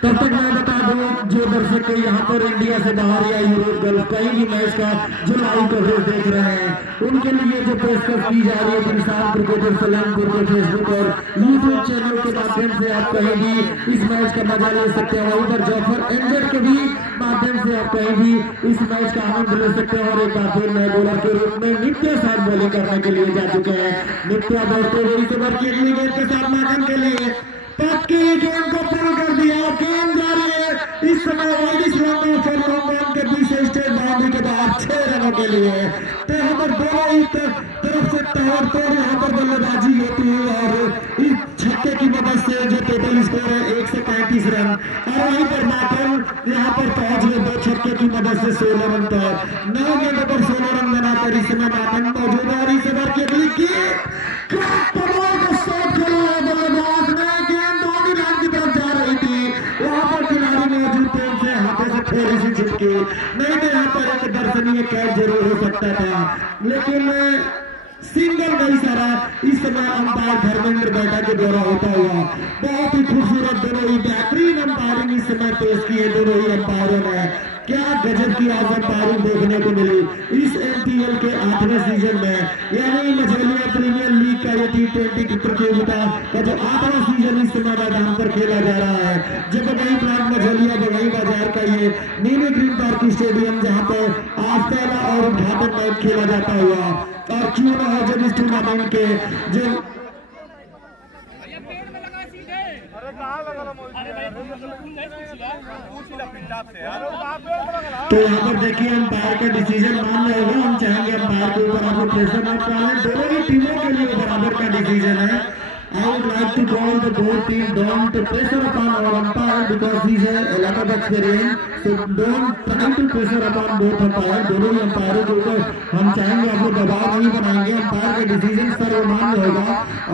तब तक मैं बता दूं जो दर्शक यहाँ पर इंडिया से बाहर या यूरोप गल्फ कहीं भी मैच का जो लाइव कवरेज देख रहे हैं, उनके लिए जो पेशकश की जा रही है किसान क्रिकेटर सलेमपुर के फेसबुक और यूट्यूब चैनल के माध्यम से आप कहीं भी इस मैच का मजा ले सकते हैं। वहीं पर जॉफर एंजर के भी माध्यम से आप कहीं भी इस मैच का आनंद ले सकते हैं। और एक बार फिर नए बॉलर के रूप में नित्य साथ बॉलिंग करने के लिए जा चुके हैं। नित्या दौड़ते हुए इस ओवर की अगली गेंद के साथ माखन के लिए पक्की गेंद को पूरा कर दिया, गेंद जारी है इस समय के बीच स्टेट बाउंड्री के बाद 6 रनों के लिए। तो यहाँ पर दोनों ही तरफ से ताबड़तोड़ यहाँ पर बल्लेबाजी होती है, और इस छक्के की मदद से जो टोटल स्कोर है 135 रन। और वहीं पर माखन यहाँ पर पहुंच गए 2 छक्के की मदद से 16 रन पर 9 गेंदों पर 16 रन बनाकर इस समय माखन मौजूद है। और इस ओवर की अगली बल्लेबाज ने गेंद बाउंड्री लाइन की तरफ जा रही थी, वहां पर खिलाड़ी मौजूद लिए कैच जरूर हो सकता था, लेकिन सिंगल नहीं सारा। इस समय अंपायर धर्मेंद्र बैठा के द्वारा होता हुआ बहुत ही खूबसूरत दोनों ही बेहतरीन अंपायरिंग इस समय पेश की है दोनों ही अंपायरों ने। क्या गजब की आज अंपायरिंग देखने को मिली इस एमपीएल के 8वें सीजन में, यानी मझौलिया प्रीमियर लीग का ये T20 की प्रतियोगिता का जो 8वां सीजन इस समय मैदान पर खेला जा रहा है। जब बगई प्रांत मझौलिया बगई बाजार का ये नीली ग्रीन पार्क स्टेडियम जहाँ पर आज पहला और उद्घाटन मैच खेला जाता हुआ, और क्यों ना हो जब इस टूर्नामेंट के जो तो यहाँ पर देखिए अंपायर का डिसीजन मान रहे होगा। हम चाहेंगे अंपायर के ऊपर आपको प्रेशर मत डालें, दोनों ही टीमों के लिए बराबर का डिसीजन है। I would like to call the both team don't pressure upon our umpire because he's a lot of experience. So don't try to pressure upon both umpire. दोनों ही अंपायरों के ऊपर हम चाहेंगे आपको दबाव नहीं बनाएंगे। अंपायर का डिसीजन सर्वमान्य होगा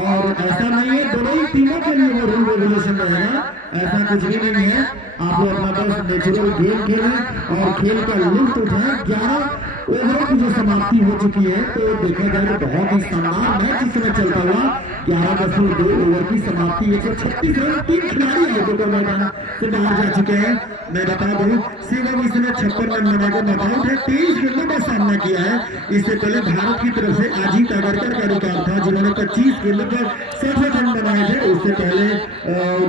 और ऐसा नहीं है दोनों ही टीमों के लिए वो रूल रेगुलेशन रहेगा, ऐसा कुछ भी नहीं है। आप लोग अपना बस नेचुरल गेम खेलें और खेल का लुत्फ उठाएं। 11 ओवरों की जो समाप्ति हो चुकी है तो देखा जाए तो बहुत ही शानदार मैच इस समय चलता हुआ 11.2 ओवर की समाप्ति। 136 रन 3 खिलाड़ी आउटों को मैदान से बाहर जा चुके हैं। मैं बता दूं शिवम इसने 56 रन बनाकर नॉकआउट है, 23 गेंदों का सामना किया है। इससे पहले भारत की तरफ से अजीत अगरकर का रिकॉर्ड था जिन्होंने 25 गेंदों पर 67 रन बनाए थे। उससे पहले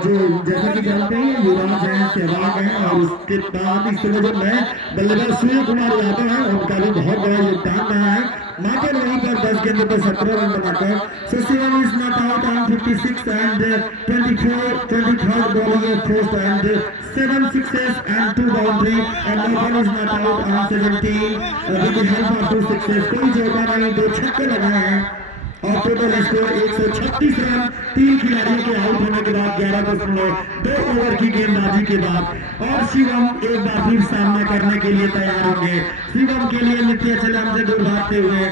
जो जैसा कि जानते हैं युवराज है, सहवाग है, और उसके बाद इस समय जो नए बल्लेबाज सूर्य कुमार यादव है उनका भी बहुत बड़ा योगदान रहा है। मार्केट वहीं पर 10 गेंदों पर 17 रन बनाकर Shivam is not out on 56 and 23rd ball he first and 7 sixes and 2 boundary and Morgan is not out on 17 with the help of 2 sixes। कोई चौका नहीं, 2 छक्के लगाए हैं और टोटल स्कोर 136 रन 3 खिलाड़ियों के आउट होने के बाद 11.2 ओवर की गेंदबाजी के बाद। और शिवम एक बार फिर सामना करने के लिए तैयार होंगे। शिवम के लिए नित्य चले हमसे दूर भागते हुए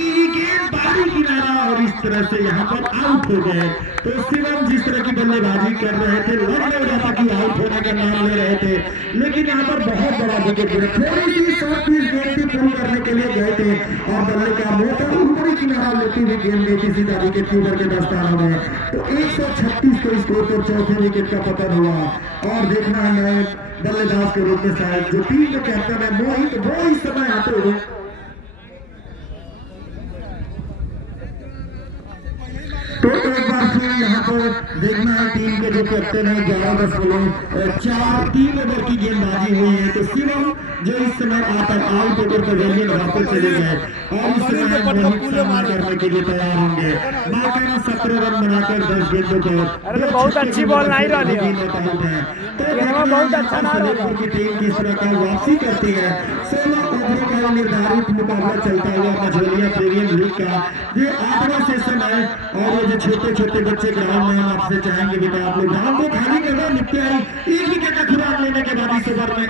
गेंदबाजी किनारा और इस तरह से यहाँ पर आउट हो गए। तो शिवम जिस तरह की बल्लेबाजी कर रहे थे लग रहा था कि आउट होने का नाम ले रहे थे, लेकिन यहाँ पर बहुत बड़ा विकेट गिरा। थोड़ी सी शॉर्ट पीस गेंद भी पूरी करने के लिए गए थे और बल्ले का मोटा ऊपरी किनारा लेती हुई गेंद लेती सीधा विकेट कीपर के दस्तानों में। तो 136 को स्कोर पर चौथे विकेट का पतन हुआ। और देखना है बल्लेबाज के रूप में शायद जो टीम का कैप्टन है मोहित, वो इस समय आते हुए तो एक बार फिर यहाँ पर देखना है टीम के जो कैप्टन है 11.4 ओवर की गेंदबाजी हुई है। तो शिवम जो इस समय आकर आउट होकर पवेलियन वापस चले गए और इस समय मोहित सामना करने के लिए तैयार होंगे। मार्केट 17 रन बनाकर 10 गेंदों पर बहुत अच्छी बॉल नहीं रही है, बहुत अच्छा ना की टीम किस तरह का वापसी करती है। 16 ओवरों का निर्धारित मुकाबला चलता हुआ मझौलिया प्रीमियर लीग का ये 8वां सेशन है। और जो छोटे छोटे बच्चे ग्राउंड में हम आपसे चाहेंगे बेटा आप लोग ग्राउंड को खाली करना नित्य आई एक विकेट का खुराक लेने के बाद इस ओवर में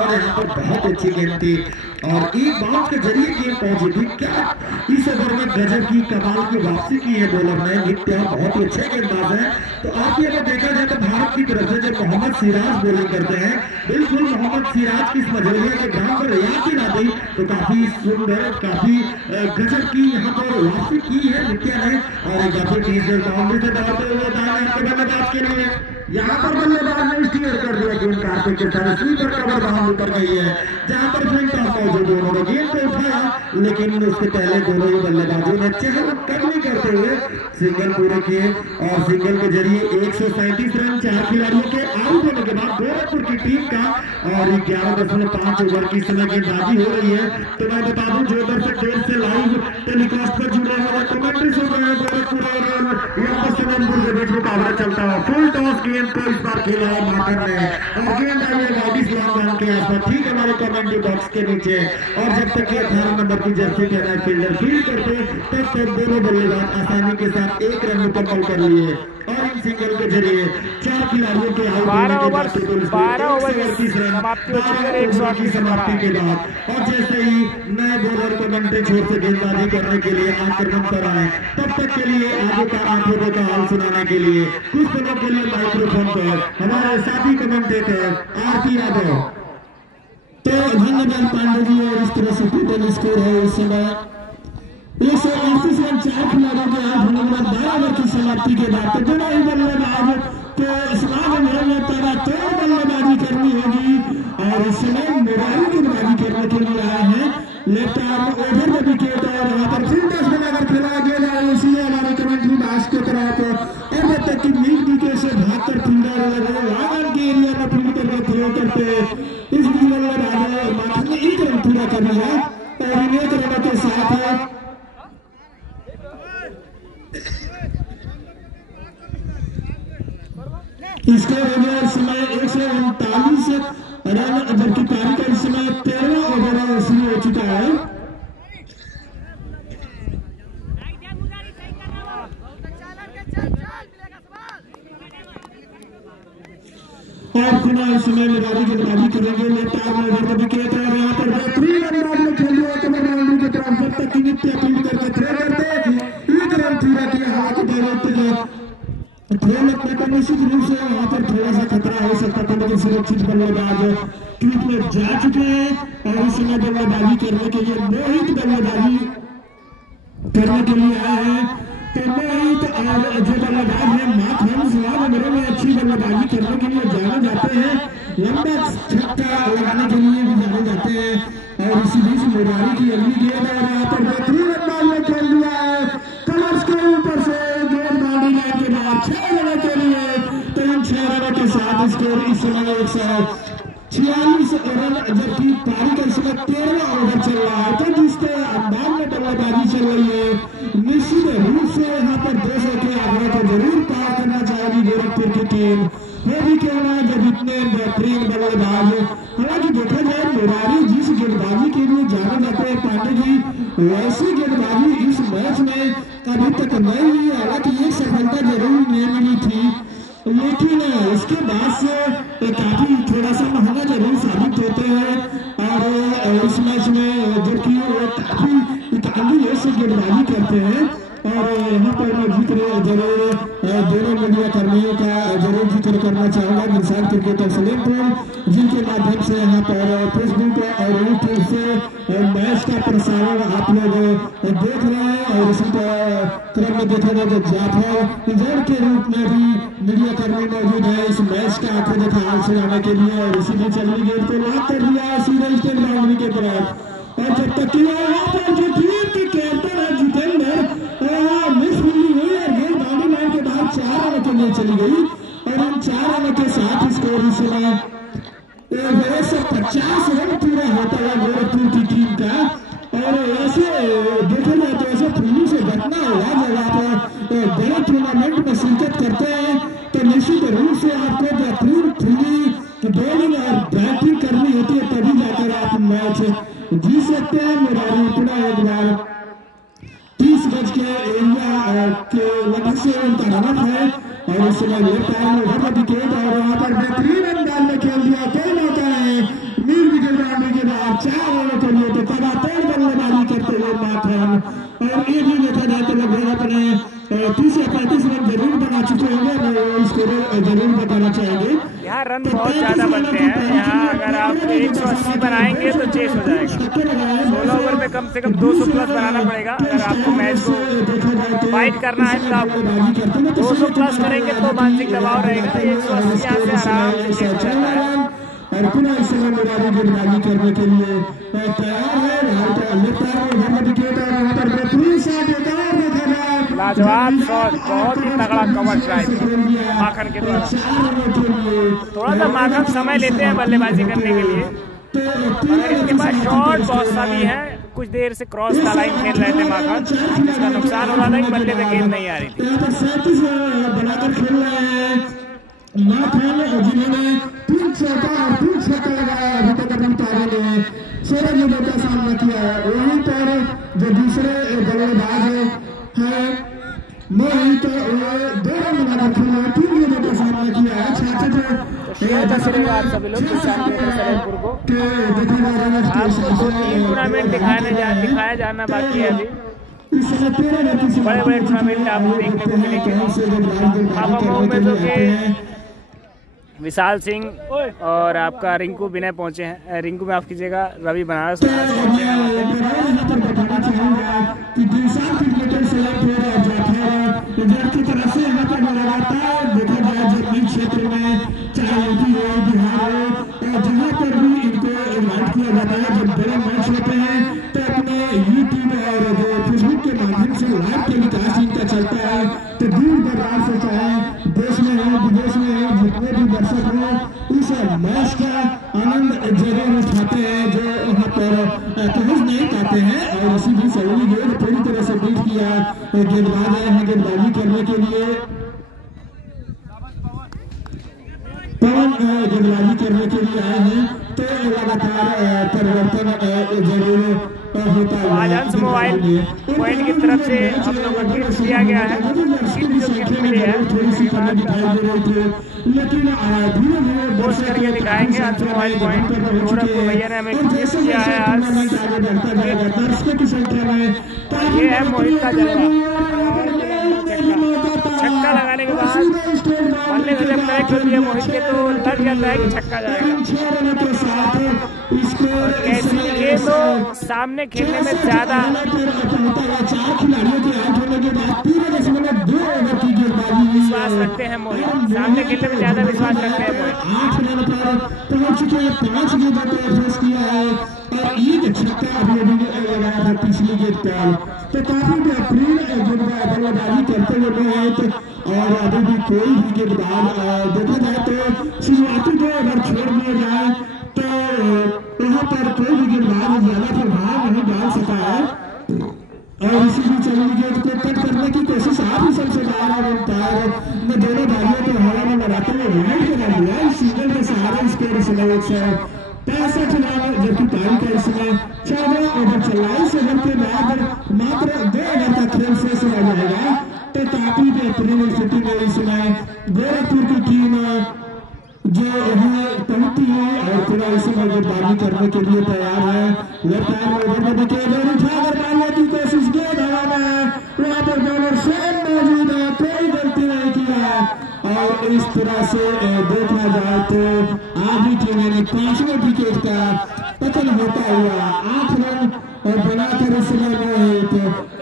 और यहाँ पर बहुत अच्छी गेंद थी और एक बाउंस के जरिए गेंद पहुंची थी। क्या इस ओवर में गजब की कमाल की वापसी की है बॉलर ने। नित्य बहुत ही अच्छे गेंदबाज है। तो आप ये अगर देखा जाए तो भारत की तरफ से जब मोहम्मद सिराज बॉलिंग करते हैं, बिल्कुल मोहम्मद सिराज की मझौलिया के ग्राउंड पर रियाज की ना दी तो काफी सुंदर काफी गजब की यहाँ पर वापसी की है नित्या ने। और एक बार तीसरे बाउंड्री से दौड़ते हुए दाएं हाथ के बल्लेबाज के लिए यहाँ पर बल्लेबाज ने स्टीयर कर दिया गेंद कार्तिक के साथ स्लीपर कवर बाहर उतर गई है जहाँ पर फ्लिंट टॉप मौजूद दोनों ने गेंद को उठाया, लेकिन उसके पहले दोनों ही बल्लेबाजों ने चहलकदमी करते हुए सिंगल पूरे किए और सिंगल के जरिए 137 रन 4 खिलाड़ियों के आउट होने के बाद गोरखपुर की टीम का और 11.5 ओवर की समय गेंदबाजी हो रही है। तो मैं बता दूं जो दर्शक देर से लाइव टेलीकास्ट पर जुड़े हुए कमेंट्री सुन रहे हैं गोरखपुर और यहाँ पर सलेमपुर के बीच मुकाबला चलता है। फुल टॉस गेंद को इस बार खेला है माकर ने और गेंद आई है वाइडिस लॉन्ग के आसपास ठीक हमारे कमेंट्री बॉक्स के नीचे। और जब तक 18 नंबर की जर्सी के फील्डर फील्ड करते तब तक दोनों बल्लेबाज आसानी के साथ 1 रन मुकम्मल कर लिए और इन सिंगल के जरिए 4 खिलाड़ियों के आउट 12 ओवर की समाप्ति के बाद। और जैसे ही नए बॉलर कमेंट्री छोर से गेंदबाजी करने के लिए आक्रमण पर आए तब तक के लिए आगे का आंखों का हाल सुनाने के लिए कुछ दिनों के लिए माइक्रोफोन पर हमारे साथी कमेंटेटर आरती यादव। तो धन्यवाद पांडे जी। और इस तरह से टोटल स्कोर है इस समय 138 रन 4 खिलाड़ियों के आउट होने के बाद 12 ओवर की समाप्ति के बाद तो दोनों ही बल्लेबाज को समाज में तोड़ बल्लेबाजी करनी होगी। और इस समय मुरारी गेंदबाजी करने के लिए आए हैं। Left arm over the wicket और यहाँ पर फील्डर्स बनाकर खेला गया है। इसीलिए हमारे कमेंट्री बॉक्स के तरफ अब तक की मीट विकेट से भागकर फील्डर वागन के एरिया में फील्ड कर थ्रो करते इस बल्लेबाज माथुर ने 1 रन पूरा कर लिया और इन 1 रनों के साथ स्कोर हो गया इस समय 139 रन, जबकि पारी का इस समय 13वां ओवर शुरू हो चुका है। और पुनः इस समय मुरारी गेंदबाजी करेंगे। Left arm over the wicket और यहाँ पर बेहतरीन अंदाज में खेल रहे कमर बाउंड्री की तरफ जब तक नित्य अपील करके थ्रो करते 1 रन पूरा किया। हालांकि निश्चित रूप से वहां पर थोड़ा सा खतरा हो सकता था, लेकिन सुरक्षित बल्लेबाज क्रीज में जा चुके हैं और इस समय बल्लेबाजी करने के लिए मोहित बल्लेबाजी करने के लिए आए हैं। तो मोहित और जो बल्लेबाज है माथुर सवाल ओवरों में अच्छी बल्लेबाजी करने के लिए जाने जाते हैं, लंबा छक्का लगाने के लिए भी जाने जाते हैं। और इसी बीच मुरारी की अगली गेंद और यहाँ पर बेहतरीन अंदाज में खेल दिया है कलर्स के ऊपर से गेंद बाउंड्री लाइन के बाद 6 रनों के लिए। तो इन 6 रनों के साथ स्कोर इस समय 146 रन, जबकि पारी का इस समय 13वां ओवर चल रहा है। तो जिस अंदाज में बल्लेबाजी चल रही है निश्चित रूप से यहाँ पर 200 के आंकड़े को जरूर पार करना चाहेगी गोरखपुर की टीम। वो भी कहना है जब इतने बेहतरीन बल्लेबाज। हालांकि देखा जाए मुरारी जिस गेंदबाजी के लिए जाने जाते हैं पांडे जी, वैसी गेंदबाजी इस मैच में अभी तक नहीं हुई। हालांकि एक सफलता जरूर नहीं मिली थी, लेकिन इसके बाद से काफी थोड़ा सा महंगा जरूर साबित होते हैं। और इस मैच में जबकि वो काफी इकाई से गेंदबाजी करते हैं। और यहाँ पर मैं जिक्र जरूर दोनों मीडिया कर्मियों का जरूर जिक्र करना चाहूंगा, निशान क्रिकेटर सलेमपुर, जिनके माध्यम से यहाँ पर फेसबुक और यूट्यूब से मैच का प्रसारण आप लोग देख रहे हैं। और इसी क्रम में देखा जाए तो जाफर इंजर्ड के रूप में भी मीडिया कर्मी मौजूद है इस मैच का आंखों देखा हाल सुनाने के लिए। और इसी बीच अगली गेंद को लॉक कर दिया है सीधे स्टेट बाउंड्री के तरफ। और जब तक की टीम की कैप्टन है जितेंद्र मिस फील्डिंग हुई और गेंद बाउंड्री लाइन के बाहर 4 रनों के लिए चली गई। और इन 4 रनों के साथ स्कोर इस समय 150 रन पूरा होता है गोरखपुर की टीम का। और ऐसे देखा जाए तो ऐसे फील्डिंग से घटना हुआ जब आप बड़े टूर्नामेंट में शिरकत करते हैं तो निश्चित रूप से आपको बेहतरीन फील्डिंग बॉलिंग और बैटिंग करनी होती है, तभी जाकर आप मैच जीत सकते हैं। मुरारी पुनः एक बार 30 गज के एरिया के लगभग से उनका रनअप है। और इस समय left arm over the wicket और वहां पर बेहतरीन अंदाज में खेल दिया। कोई मौका है मीर विकेट बाउंड्री के बाद 4 रनों के लिए तो लगातार बल्लेबाजी करते हुए माथुर। और ये भी देखा जाए तो लगभग अपने 30 या 35 रन जरूर बना चुके होंगे, स्कोर जरूर बताना चाहेंगे। यहाँ रन बहुत ज्यादा बनते हैं। यहाँ अगर आप 180 बनाएंगे तो चेस हो जाएगा। 16 ओवर में कम से कम 200 प्लस बनाना पड़ेगा। अगर आपको मैच को फाइट करना है तो आप 200 प्लस करेंगे तो मानसिक दबाव रहेगा। 180 यहाँ से आराम से चेस हो जाता है। और पुनः इस समय मुरारी गेंदबाजी करने के लिए तैयार है। लाजवाब शॉट, बहुत ही तगड़ा कवर ड्राइव माखन के द्वारा। थोड़ा सा माखन समय लेते हैं बल्लेबाजी करने के लिए, मगर इसके पास शॉट बहुत सा भी है। कुछ देर से क्रॉस द लाइन खेल रहे थे माखन, जिसका नुकसान हो रहा था कि बल्ले पे गेंद नहीं आ रही थी। बनाकर खेल रहे हैं माखन, जिन्होंने 3 चौका और 3 छक्का लगाया। अभी तक अपनी पारी में 16 गेंदों का सामना किया है। वहीं पर जो दूसरे बल्लेबाज है मोहित 2 रन बनाकर खेला, 3 गेंदों का सामना किया है। आप सभी लोग सलेमपुर को आपको 2-3 टूर्नामेंट दिखाया जाना बाकी है। अभी बड़े बड़े टूर्नामेंट आपको देखने को मिलेंगे। में जो कि विशाल सिंह और आपका रिंकू विनय पहुंचे हैं। रिंकू में आप कीजिएगा, रवि बनारस पहुंचे हैं। क्षेत्र में चाहे यूपी हो, बिहार हो, और जहाँ पर भी इनको इन्वाइट किया जाता है, जब बड़े मैच होते हैं तो अपने यूट्यूब और जो फेसबुक के माध्यम से लाइव टेलीकास्ट इनका चलता है। तो दूर दराज से चाहे देश में हो, विदेश में हो, जितने भी दर्शक हो, इस मैच का आनंद जरूर उठाते हैं जो वहाँ पर पहुँच नहीं पाते हैं। और इसी भी सही गेंद पूरी तरह से बीट किया, गेंदबाज आए हैं गेंदबाजी करने के लिए, पवन गेंदबाजी करने के लिए आए हैं। तो लगातार परिवर्तन जरूर होता है। आज अंश मोबाइल पॉइंट की तरफ से हम लोग को गिफ्ट दिया गया है, गिफ्ट मिली है, लेकिन पोस्ट करके दिखाएंगे। अंश मोबाइल पॉइंट गोरखपुर भैया ने हमें गिफ्ट दिया है आज। ये है मोहित का जलवा। छक्का लगाने के बाद बल्ले से जब कनेक्ट होती है मोहित के तो लग जाता है कि छक्का जाएगा। और कैसी ये तो सामने खेलने में ज्यादा विश्वास रखते हैं मोहित, सामने खेलने में ज्यादा विश्वास रखते हैं मोहित। पिछली गेंद पर तो काफी बेहतरीन बल्लेबाजी करते हुए मोहित, और अभी भी कोई भी गेंदबाज देखा जाए तो शुरुआती को अगर छोड़ दिया जाए तो वहाँ पर कोई भी गेंदबाज ज्यादा प्रभाव नहीं डाल सका है। और इसी बीच अगली गेंद को कट करने की कोशिश आप ही सबसे बाहर ने दोनों भाइयों को हवा में लगाते हुए राइट करा दिया। सिंगल के सहारे स्कोर 165 रन, जबकि टाई का इसमें 14 ओवर चल रहा है। इस ओवर के बाद मात्र 2 ओवर का खेल शेष रह जाएगा। तो काफी बेहतरीन स्थिति में इसमें गोरखपुर की टीम जो पहुंची है और पूरा इसमें गेंदबाजी करने के लिए तैयार है। लेफ्ट हैंड ओवर में उठाकर मारने की कोशिश, गेंद हवा में, वहां पर बॉलर स्वयं मौजूद है, कोई गलती नहीं किया। और इस तरह से देखा जाए तो आधी टीम ने 5वें विकेट का पतन होता हुआ 8 रन और बनाकर इसमें मोहित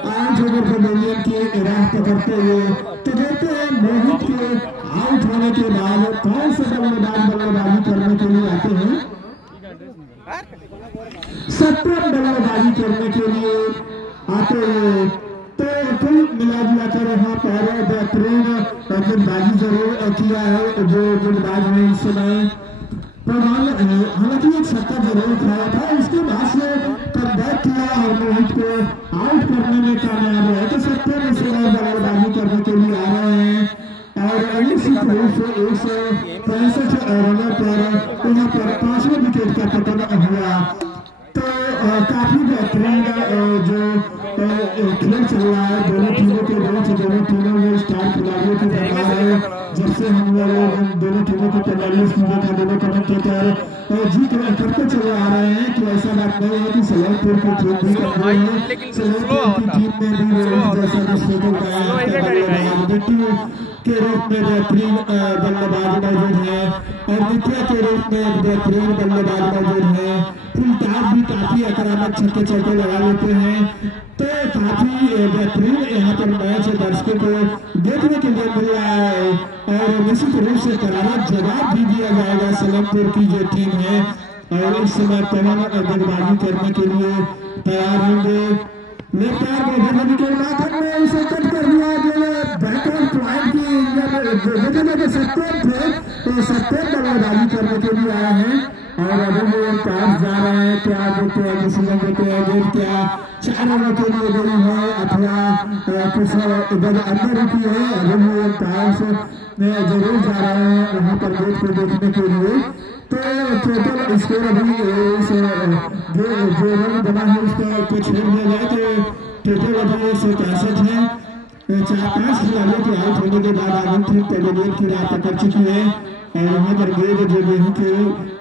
8 ओवर पवेलियन की राह पकड़ते हुए। तो देखते हैं मोहित के आउट होने के बाद कौन से बल्लेबाज बल्लेबाजी करने के लिए आते हैं। 70 बल्लेबाजी करने के लिए आते हैं। तो कुल मिला जुलाकर वहाँ पर बेहतरीन गेंदबाजी जरूर किया है जो गेंदबाज ने इस समय हालांकि एक छक्का जरूर खाया था, उसके बाद से कमबैक किया और मोहित को आउट करने में कामयाब है। तो 70 में से बल्लेबाजी करने के लिए आ रहे हैं और निश्चित रूप से 165 रनों पर यहाँ पर 5वें विकेट का पतन हुआ। तो काफी बेहतरीन जो खेल चल रहा है दोनों टीमों के बीच। दोनों टीमों में स्टार खिलाड़ियों की दरबार है। जब से हम लोग दोनों टीमों के पैनलिस्ट देखा, दोनों कमेंटेटर जीत करते चले आ रहे हैं कि ऐसा बात नहीं है कि सलेमपुर की टीम भी कमजोर है। सलेमपुर की टीम में भी जैसा के रूप में बेहतरीन बल्लेबाज मौजूद है और नित्या के रूप में एक बेहतरीन बल्लेबाज मौजूद है। फुलटार भी काफी आक्रामक छक्के चौके लगा लेते हैं। तो काफी बेहतरीन यहाँ पर मैच दर्शकों को देखने के लिए मिल रहा है और निश्चित रूप से करारा जवाब भी दिया जाएगा सलेमपुर की जो टीम है। और इस समय पवन गेंदबाजी करने के लिए तैयार होंगे। लेफ्ट में उसे कट कर दिया बैकवर्ड पॉइंट की सत्तर बल्लेबाजी करने के लिए आए हैं और अभी वो पास जा रहे हैं। क्या देते हैं किसी ने देते हैं गेंद क्या 4 रनों के लिए गई है अथवा कुछ इधर अंदर रुकी है। अभी वो पास में जरूर जा रहे हैं वहाँ पर गेंद को देखने के लिए। तो टोटल स्कोर अभी जो रन बना है उसका कुछ छोड़ दिया जाए तो टोटल अभी 165 है। 4-5 खिलाड़ियों के आउट होने के बाद आगे टीम पैवेलियन की राह पकड़ चुकी है और वहाँ पर गेंद जो गेहूं के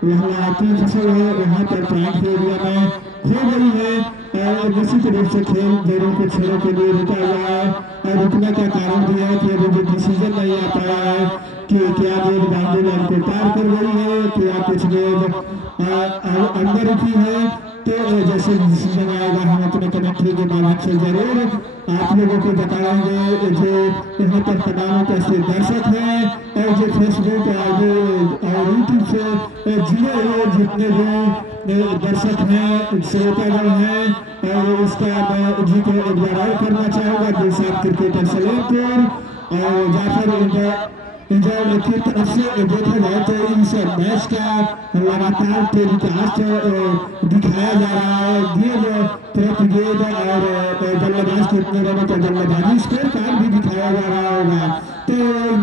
वहाँ आती फसल है वहाँ पर पॉइंट के एरिया में खो गई है और निश्चित रूप से खेल दोनों के छेड़ों के लिए रुका हुआ है और रुकने का कारण भी है कि अभी जो डिसीजन नहीं आ पाया है कि क्या गेंद बाउंड्री लाइन को पार कर गई है क्या कुछ गेंद अंदर उठी है। तो जैसे डिसीजन आएगा हम अपने कमेंट्री के माध्यम से जरूर आप लोगों को बताएंगे। जो यहाँ पर तमाम कैसे दर्शक हैं और जो फेसबुक और यूट्यूब से जुड़े हुए जितने भी दर्शक हैं श्रोतागण हैं और उसका मैं जी को एक बार करना चाहूँगा दिलशाद क्रिकेटर सलेमपुर और जाफर इंजॉय की तरफ से देखा जाए तो इस मैच का लगातार टेलीकास्ट दिखाया जा रहा है। गेंद तुरंत गेंद और बल्लेबाज कितने रनों का बल्लेबाजी स्कोर कार्ड भी दिखाया जा रहा होगा। तो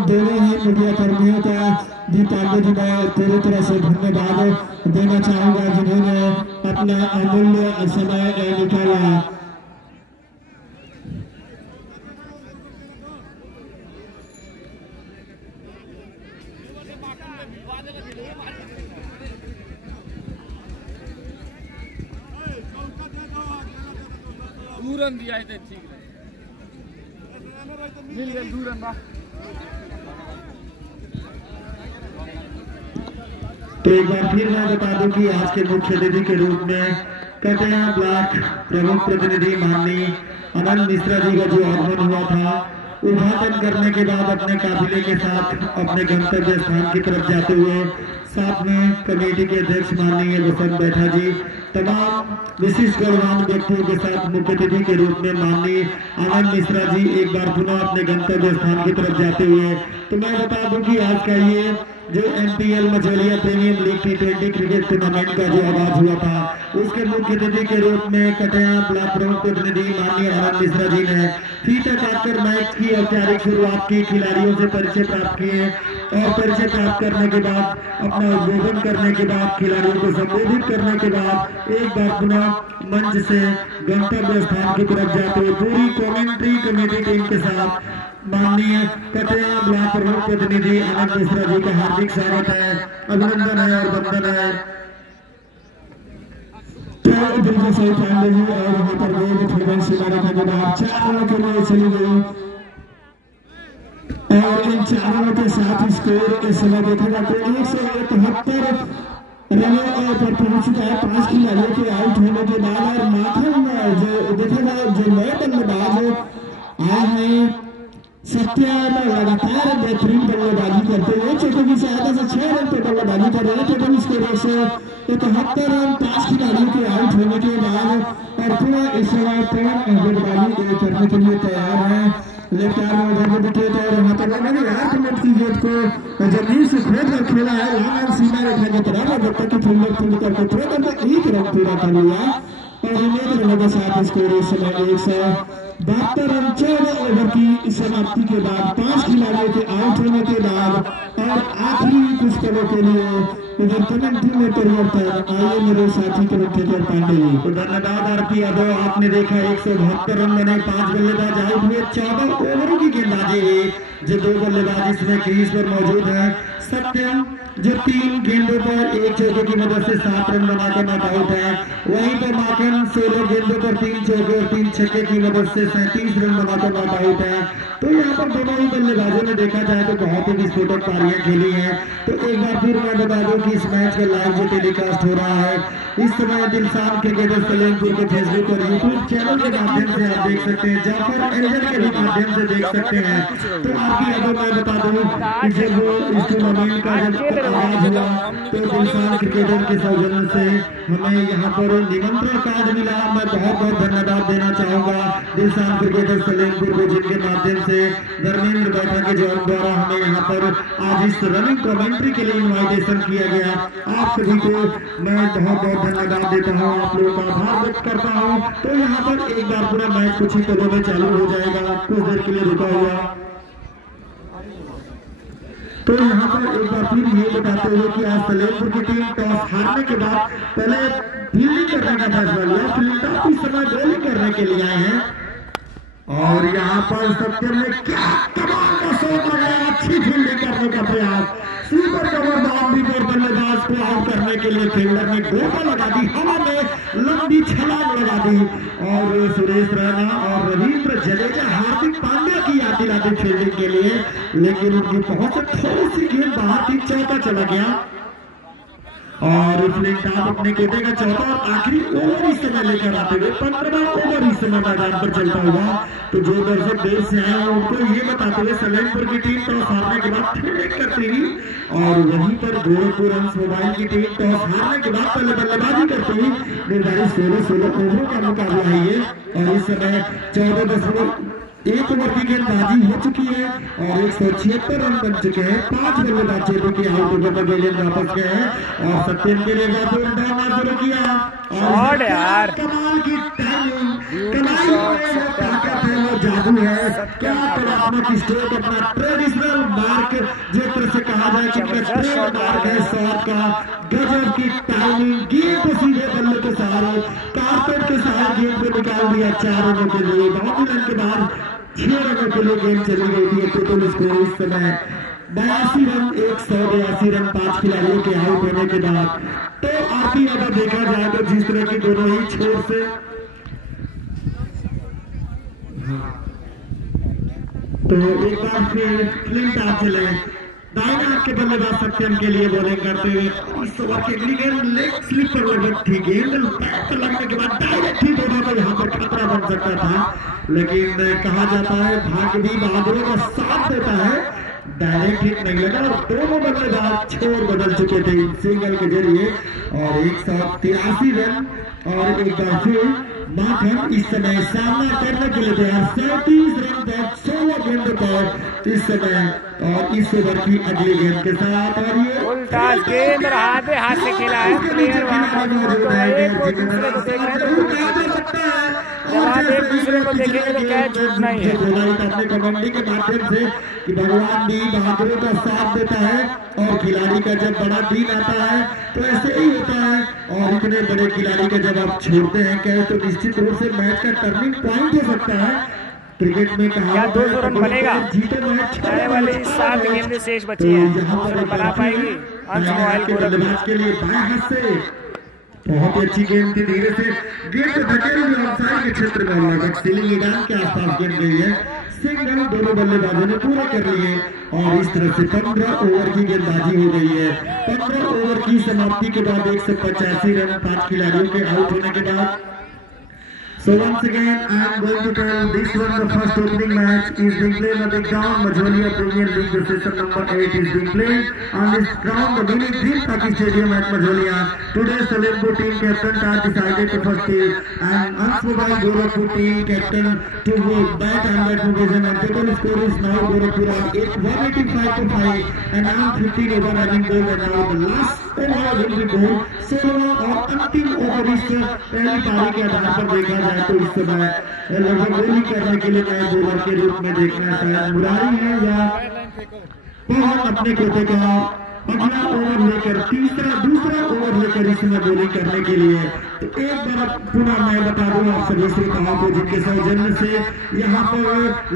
दोनों ही मीडिया कर्मियों का दी पांडे जी मैं पूरी तरह से धन्यवाद देना चाहूँगा जिन्होंने अपना अमूल्य समय निकाला। दूरन दिया है ठीक है मिल गए दूरन बा। तो एक बार फिर मैं बता दूं कि आज के मुख्य अतिथि के रूप में कटिया ब्लॉक प्रमुख प्रतिनिधि माननीय अनंत मिश्रा जी का जो आगमन हुआ था उद्घाटन करने के बाद अपने काफिले के साथ अपने गंतव्य स्थान की तरफ जाते हुए साथ में कमेटी के अध्यक्ष माननीय वसंत बैठा जी तमाम विशिष्ट गणमान्य व्यक्तियों के साथ मुख्य अतिथि के रूप में माननीय आनंद मिश्रा जी एक बार पुनः अपने गंतव्य स्थान की तरफ जाते हुए तो मैं बता दूं कि आज का ये जो MPL मछलिया premium league T20 cricket tournament का जो आगाज हुआ था उसके मुख्य अतिथि के रूप में कटिया ब्लॉक प्रमुख प्रतिनिधि माननीय आनंद मिश्रा जी ने फीता काटकर मैच की औपचारिक शुरुआत की, खिलाड़ियों से परिचय प्राप्त किए और परिचय प्राप्त करने के बाद अपना उद्बोधन करने के बाद खिलाड़ियों को संबोधित करने के बाद एक बार पुनः मंच से गंतव्य स्थान की तरफ जाते हुए पूरी कमेंट्री कमेटी टीम के साथ माननीय कटिया ब्लॉक प्रमुख प्रतिनिधि आनंद मिश्रा जी का हार्दिक स्वागत है, अभिनंदन है और वंदन है। तो बिल्कुल सही पांडे जी और यहाँ पर गेंद फिर सीमा रेखा के बाहर 4 रनों के लिए चली गई और इन 4 रनों के साथ स्कोर इस समय देखेगा तो 171 रनों पर पहुंच चुका है 5 खिलाड़ियों के आउट होने के बाद। और माथन जो देखेगा जो नए बल्लेबाज आए हैं सत्या में लगातार बेहतरीन बल्लेबाजी करते हुए चौकी से आधा से 6 रन पर बल्लेबाजी कर रहे हैं। टोटल स्कोर 171 रन 5 खिलाड़ियों के आउट होने के बाद और पूरा इस समय गेंदबाजी करने के लिए तैयार है। लेफ्ट आर्म में उधर विकेट और यहाँ पर लगा यार मिनट की गेंद को जमीन से खोद कर खेला है लॉन्ग सीमा रेखा की तरफ और जब तक कि फील्डर फील्ड करके थोड़ा करके 1 रन पूरा कर लिया और इन्हें रनों के साथ स्कोर इस समय 172 रन 14 ओवर की समाप्ति के बाद 5 खिलाड़ियों के आउट होने के बाद और आखिरी कुछ पलों के लिए इधर कमेंट्री में परिवर्तन आइए मेरे साथी क्रिकेटर पांडे जी। तो धन्यवाद आरपी यादव, आपने देखा 172 रन बने 5 बल्लेबाज आउट हुए 14 ओवरों की गेंदबाजी हुई जो 2 बल्लेबाज इसमें क्रीज पर मौजूद है। सत्यम जो 3 गेंदों पर 1 चौके की मदद से 7 रन बनाकर नॉट आउट है, वहीं पर माकन 16 गेंदों पर 3 चौके और 3 छक्के की मदद से 37 रन बनाकर नॉट आउट है। तो यहाँ पर दोनों ही बल्लेबाजों ने देखा जाए तो बहुत ही विस्फोटक पारियां खेली हैं। तो एक बार फिर मैं बता दूं कि इस मैच का लाइव जो टेलीकास्ट हो रहा है इस समय दिलशाद क्रिकेटर सलेमपुर के फेसबुक और यूट्यूब चैनल के माध्यम से आप देख सकते हैं, जाफर एंजल के भी माध्यम से देख सकते हैं। तो आपकी यादव मैं बता दूं कि जब इस टूर्नामेंट का जब आगाज हुआ तो दिलशाद क्रिकेटर के सौजन्य से हमें यहाँ पर निमंत्रण कार्ड मिला। मैं बहुत बहुत धन्यवाद देना चाहूंगा दिलशाद क्रिकेटर सलेमपुर को जिनके माध्यम से धर्मेंद्र बैठा के जवान द्वारा हमें यहाँ पर आज इस रनिंग कमेंट्री के लिए इन्वाइटेशन किया गया। आप सभी को मैं बहुत बहुत धन्यवाद देता हूँ, आप लोगों का आभार व्यक्त करता हूँ। तो यहाँ पर एक बार पूरा मैच कुछ ही पलों में चालू हो जाएगा, कुछ देर के लिए रुका हुआ। तो यहाँ पर एक बार फिर ये बताते हुए कि आज सलेमपुर की टीम टॉस हारने के बाद पहले फील्डिंग करने का फैसला लिया, फील्डर इस समय बॉलिंग करने के लिए आए हैं और यहाँ पर सत्यम ने क्या कमाल का शॉट लगाया, अच्छी फील्डिंग करने का प्रयास, स्वीपर का बाउंड्री पर बल्लेबाज को आउट करने के लिए फील्डर ने गोता लगा दी, हवा में लंबी छलांग लगा दी और सुरेश रैना और रविंद्र जडेजा हार्दिक पांड्या की याद दिलाती फील्डिंग के लिए, लेकिन उनकी पहुंच से थोड़ी सी गेंद बाहर थी, चौथा चला गया और फ्लिंट टॉप अपने कोटे का चौथा और आखिरी ओवर इस समय लेकर आते हुए 15वां ओवर इस समय मैदान पर चलता हुआ। तो जो दर्शक देर से आए हैं उनको ये बताते हुए सलेमपुर की टीम टॉस हारने के बाद फील्डिंग करती हुई और वहीं पर गोरखपुर अंश मोबाइल की टीम टॉस हारने के बाद पहले बल्लेबाजी करती हुई निर्धारित 16 ओवरों का मुकाबला है ये और इस समय 14.1 ओवर की गेंदबाजी हो चुकी है और 176 रन बन चुके हैं। 5 बल्लेबाज जो कि आउट ओवर में गेंद वापस गए हैं और सत्यम के लिए शुरू किया और यार कमाल की टाइमिंग, कमाल है वो जादू है। क्या कलात्मक स्ट्रोक, अपना ट्रेडिशनल मार्क जिस तरह से कहा जाए कि मार्क है शॉट का, गजब की टाइमिंग, गेंद को सीधे बल्ले के सहारे कारपेट के सहारे गेंद को निकाल दिया 4 रनों के लिए। बाउंड्री रन के बाद 6 रनों के लिए गेंद चली गई थी। टोटल स्कोर इस समय 82 रन, 182 रन 5 खिलाड़ियों के आउट होने के बाद। तो आरपी अगर देखा जाए तो जिस तरह की दोनों ही छोर से तो एक बार फिर फ्लिंट टॉप चले, दाहिने हाथ के बल्लेबाज सत्यम के लिए बॉलिंग करते हुए इस ओवर की अगली गेंद लेग स्लिप पर लगत थी, गेंद पैर लगने के बाद डायरेक्ट ही दोनों को यहाँ पर खतरा बन सकता था, लेकिन कहा जाता है भाग्य भी बहादुरों का साथ देता है, डायरेक्ट हिट नहीं लगा और दोनों बल्लेबाज छोर बदल चुके थे सिंगल के जरिए और 183 रन और एक बार फिर माथम इस समय सामना करने के लिए तैयार। 37 रन तक 16 गेंद पर इस समय और इस ओवर की अगली गेंद के साथ और ये उल्टा गेंद हाथ से खेला है प्लेयर वहां मौजूद है, एक को दूसरे को देख रहे हैं तो जब आप एक दूसरे को देखेंगे तो क्या झूठ नहीं है। अपने कमेंटी के माध्यम से कि भगवान भी बहादुरों का साथ देता है और खिलाड़ी का जब बड़ा दिन आता है तो ऐसे ही होता है और इतने बड़े खिलाड़ी का जब आप छोड़ते हैं कहे तो निश्चित रूप से मैच का टर्निंग पॉइंट हो सकता है। क्रिकेट में कहा 200 रन बनेगा, जीते मैच आने वाली 7 गेंदें शेष बची हैं, बना पाएगी अंश मोबाइल गोरखपुर के लिए बाएं हाथ से बहुत ही अच्छी गेंद थी, धीरे से गेंद धकेल हुई ऑफसाइड के क्षेत्र में लगभग सीलिंग ईडान के आसपास गेंद गई है। सिंगल दोनों बल्लेबाजों ने पूरा कर लिए और इस तरह से 15 ओवर की गेंदबाजी हो गई है। 15 ओवर की समाप्ति के बाद 185 रन 5 खिलाड़ियों के आउट होने के बाद। So once again, I am going to tell this one the first opening match is being played on the ground. Majholia Premier League, the session number 8 is being played on this ground, the mini Dream Taki Stadium at Majholia. Today, Salempur team captain are decided to first team and Ans Mobile Gorakhpur team captain to bat and bat division. And total score is now Gorakhpur are 185 to 5 and now 15 over running ball and now the last over will be ball. 16 और अंतिम over इस पहली पारी के आधार पर देखा जाए तो इस समय लगभग बॉलिंग करने के लिए नए बॉलर के रूप में देखना शायद मुरारी है या पवन अपने कोटे का अगला ओवर लेकर दूसरा ओवर लेकर इस समय बॉलिंग करने के लिए। तो एक बार पुनः मैं बता दूं आप सभी श्रोताओं को जिनके सौजन्य से यहाँ पर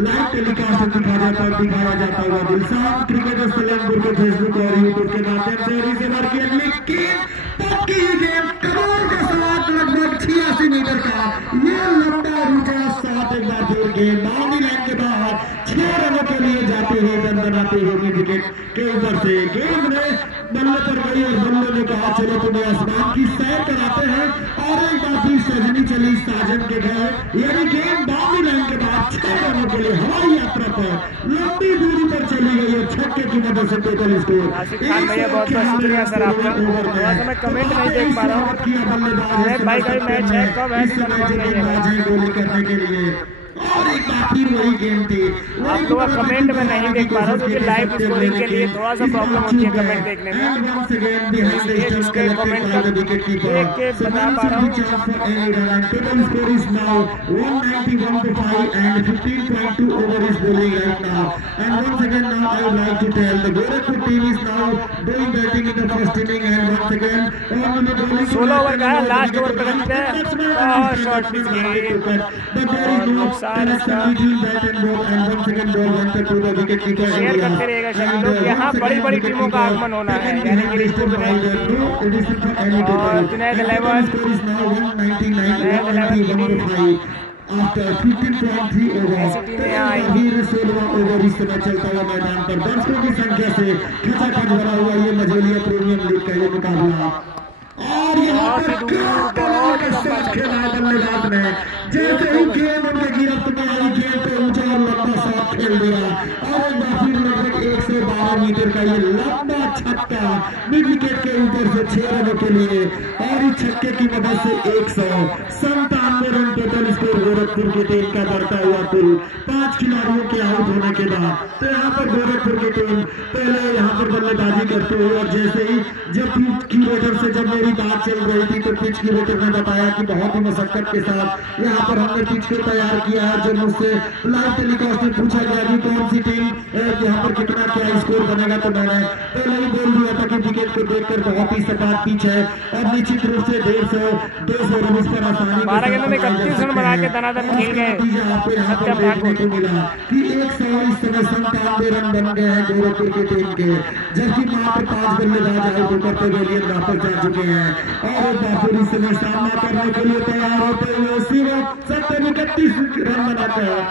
लाइव टेलीकास्ट दिखाया जाता हुआ दिलशाद क्रिकेटर सलेमपुर के फेसबुक और यूट्यूब के माध्यम से और इस ओवर की अगली गेम करोड़ का शॉट लगभग 86 मीटर का ये लंबा रूटा शॉट एक बार फिर गेंद बाउंड्री लाइन के बाहर 6 रनों के लिए जाते हुए रन बनाते हुए विकेट के ऊपर से गेंद में बल्ले पर गई और बल्ले ने कहा चलो तुम्हें आसमान की सैर कराते हैं और एक बार फिर सजनी चली साजन के घर यानी गेंद बाउंड्री लाइन के बाद 6 रनों के लिए हवाई यात्रा पर लंबी दूरी पर चली गई और छक्के की मदद से टोटल स्कोर। भैया बहुत बहुत शुक्रिया सर आपका, थोड़ा सा मैं कमेंट नहीं देख पा रहा हूँ भाई का मैच है कब है गोली करने के लिए और एक बार फिर वही गेम थी। आप लोग कमेंट में नहीं देख पा रहे हो क्योंकि लाइव स्कोरिंग के लिए थोड़ा सा प्रॉब्लम होती है कमेंट देखने में, इसलिए जिसके कमेंट का देख के बता पा रहा हूँ। Total score is now 191 to 5 and 15.2 over is bowling right now. And once again now I would like to tell the Gorakhpur team is now doing batting in the first inning and once again 16 over का है, last over पे रखते हैं और shot pitch गई, नुकसान share करते रहेगा सभी लोग। यहाँ बड़ी बड़ी टीमों का आगमन होना है, यानी कि जुनैद 11 After 15.3 over, फिर 16वां ओवर इस समय चलता हुआ मैदान पर दर्शकों की संख्या से खचाखच भरा हुआ ये मझोलिया प्रीमियर लीग का ये मुकाबला। और यहाँ पर कमाल का शॉट खेला बल्लेबाज ने, जैसे ही गेंद उनके गिरफ्त में आई, गेंद पे ऊंचा और लंबा शॉट खेल दिया और एक बार फिर लगभग 112 मीटर का ये लंबा छक्का मिड विकेट के ऊपर से 6 रनों के लिए, और इस छक्के की मदद से 197 रन टोटल स्कोर गोरखपुर की टीम का बढ़ता हुआ कुल 5 खिलाड़ियों के आउट होने के बाद। तो यहाँ पर गोरखपुर की टीम पहले यहाँ पर बल्लेबाजी करते हुए, और जैसे ही जब क्यूरेटर से जब मेरी बात चल रही थी तो पिच क्यूरेटर ने बताया कि बहुत ही मशक्कत के साथ यहाँ पर हमने पिच को तैयार किया है। जब मुझसे लाइव टेलीकास्ट में पूछा गया कि कौन सी टीम यहाँ पर कितना क्या स्कोर बनेगा, तो मैंने पहले ही बोल दिया था कि विकेट को देखकर बहुत ही सपाट पिच है और निश्चित रूप से 150-200 रन इस पर आसानी 12 गेंदों में 31 रन बना के दनादन खेल गए। आपको यहाँ पर देखने को मिला कि 197 रन बन गए हैं गोरखपुर की टीम के, जबकि मात्र 5 बल्लेबाज आउट होकर पवेलियन वापस जा चुके हैं। और एक बार फिर इस समय सामना करने के लिए तैयार होते हुए सिर्फ 31 रन बनाते हैं,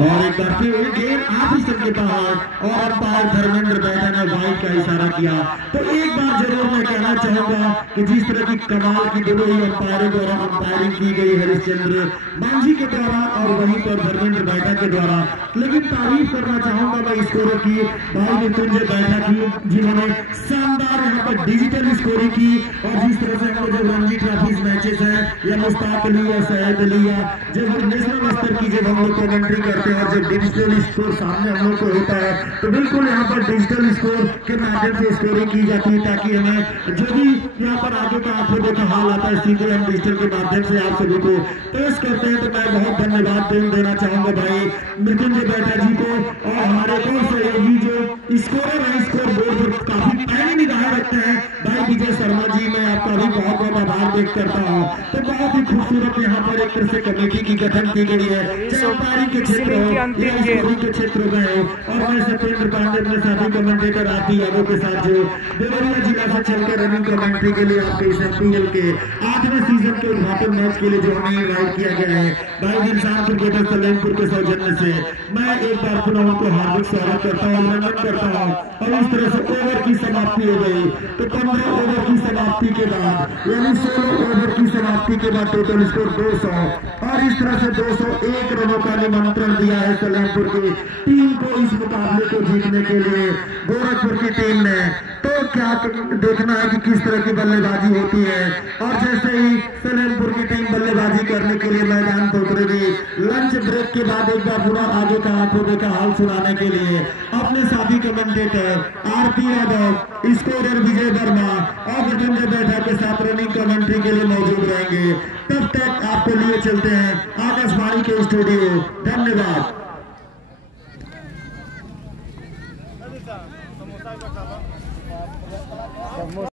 और एक बार फिर गेंद आप ही सबके बाहर, और अंपायर धर्मेंद्र बैठा ने वाइड का इशारा किया। तो एक बार जरूर मैं कहना चाहूंगा कि जिस तरह की कमाल की दोनों ही अंपायरों द्वारा अंपायरिंग की गई हरिश्चंद्र मांझी के द्वारा और वहीं पर धर्मेंद्र बैठा के द्वारा, लेकिन तारीफ करना चाहूंगा मैं स्कोरों की, भाई मृत्युंजय बैठा की, जिन्होंने शानदार यहाँ पर डिजिटल स्कोरिंग की। और जिस तरह से हम जो रणजी ट्रॉफी मैचेस है या मुश्ताक अली या सैयद अली या जब नेशनल स्तर की जब हम लोग कमेंट्री करते हैं और जब डिजिटल स्कोर सामने हम लोग को होता है, तो बिल्कुल यहाँ पर डिजिटल स्कोर के माध्यम से स्कोरिंग की जाती है, ताकि हमें जो भी यहाँ पर आगे का आंखों का हाल आता है सीधे हम डिजिटल के माध्यम से आप सभी को पेश करते हैं। तो मैं बहुत धन्यवाद देना चाहूंगा भाई मृत्युंजय बैठा जी को, और हमारे और सहयोगी जो स्कोरर है, स्कोर बोर्ड पर काफी पैनी निगाहें रखते हैं भाई विजय शर्मा जी, मैं आपका भी बहुत बहुत आभार व्यक्त करता हूँ। तो बहुत ही खूबसूरत यहाँ पर एक तरह से कमेटी की गठन की गई है, चौपारी के क्षेत्र के क्षेत्र में है। और मैं सत्येंद्र पांडे अपने साथी कमेंटेटर आती यादव के साथ जो देवरिया जिला से चलकर रनिंग कमेंट्री के लिए आपके इस IPL के 8वें सीजन के उद्घाटन मैच के लिए जो हमें इनवाइट किया गया है भाई दिलशान क्रिकेटर सलेमपुर के सौजन्य से, मैं एक बार पुनः उनको हार्दिक स्वागत करता हूँ, अभिनंदन करता हूँ। और इस तरह से ओवर की समाप्ति हो गई, तो 15 ओवर की समाप्ति के बाद यानी 16 ओवर की समाप्ति के बाद टोटल स्कोर 200, और इस तरह से 201 रनों का निमंत्रण दिया है सलेमपुर की टीम को इस मुकाबले को जीतने के लिए गोरखपुर की टीम ने। तो क्या देखना है कि किस तरह की बल्लेबाजी होती है, और जैसे ही सलेमपुर की टीम बल्लेबाजी करने के लिए मैदान पर उतरेगी, लंच ब्रेक के बाद एक बार पूरा आगे का आंखों का हाल सुनाने के लिए अपने साथी कमेंटेटर RP यादव, स्कोरर विजय वर्मा और मृत्युंजय बैठा के साथ रनिंग कमेंट्री के लिए मौजूद रहेंगे। तब तक आपको लिए चलते हैं आकाशवाणी के स्टूडियो। धन्यवाद।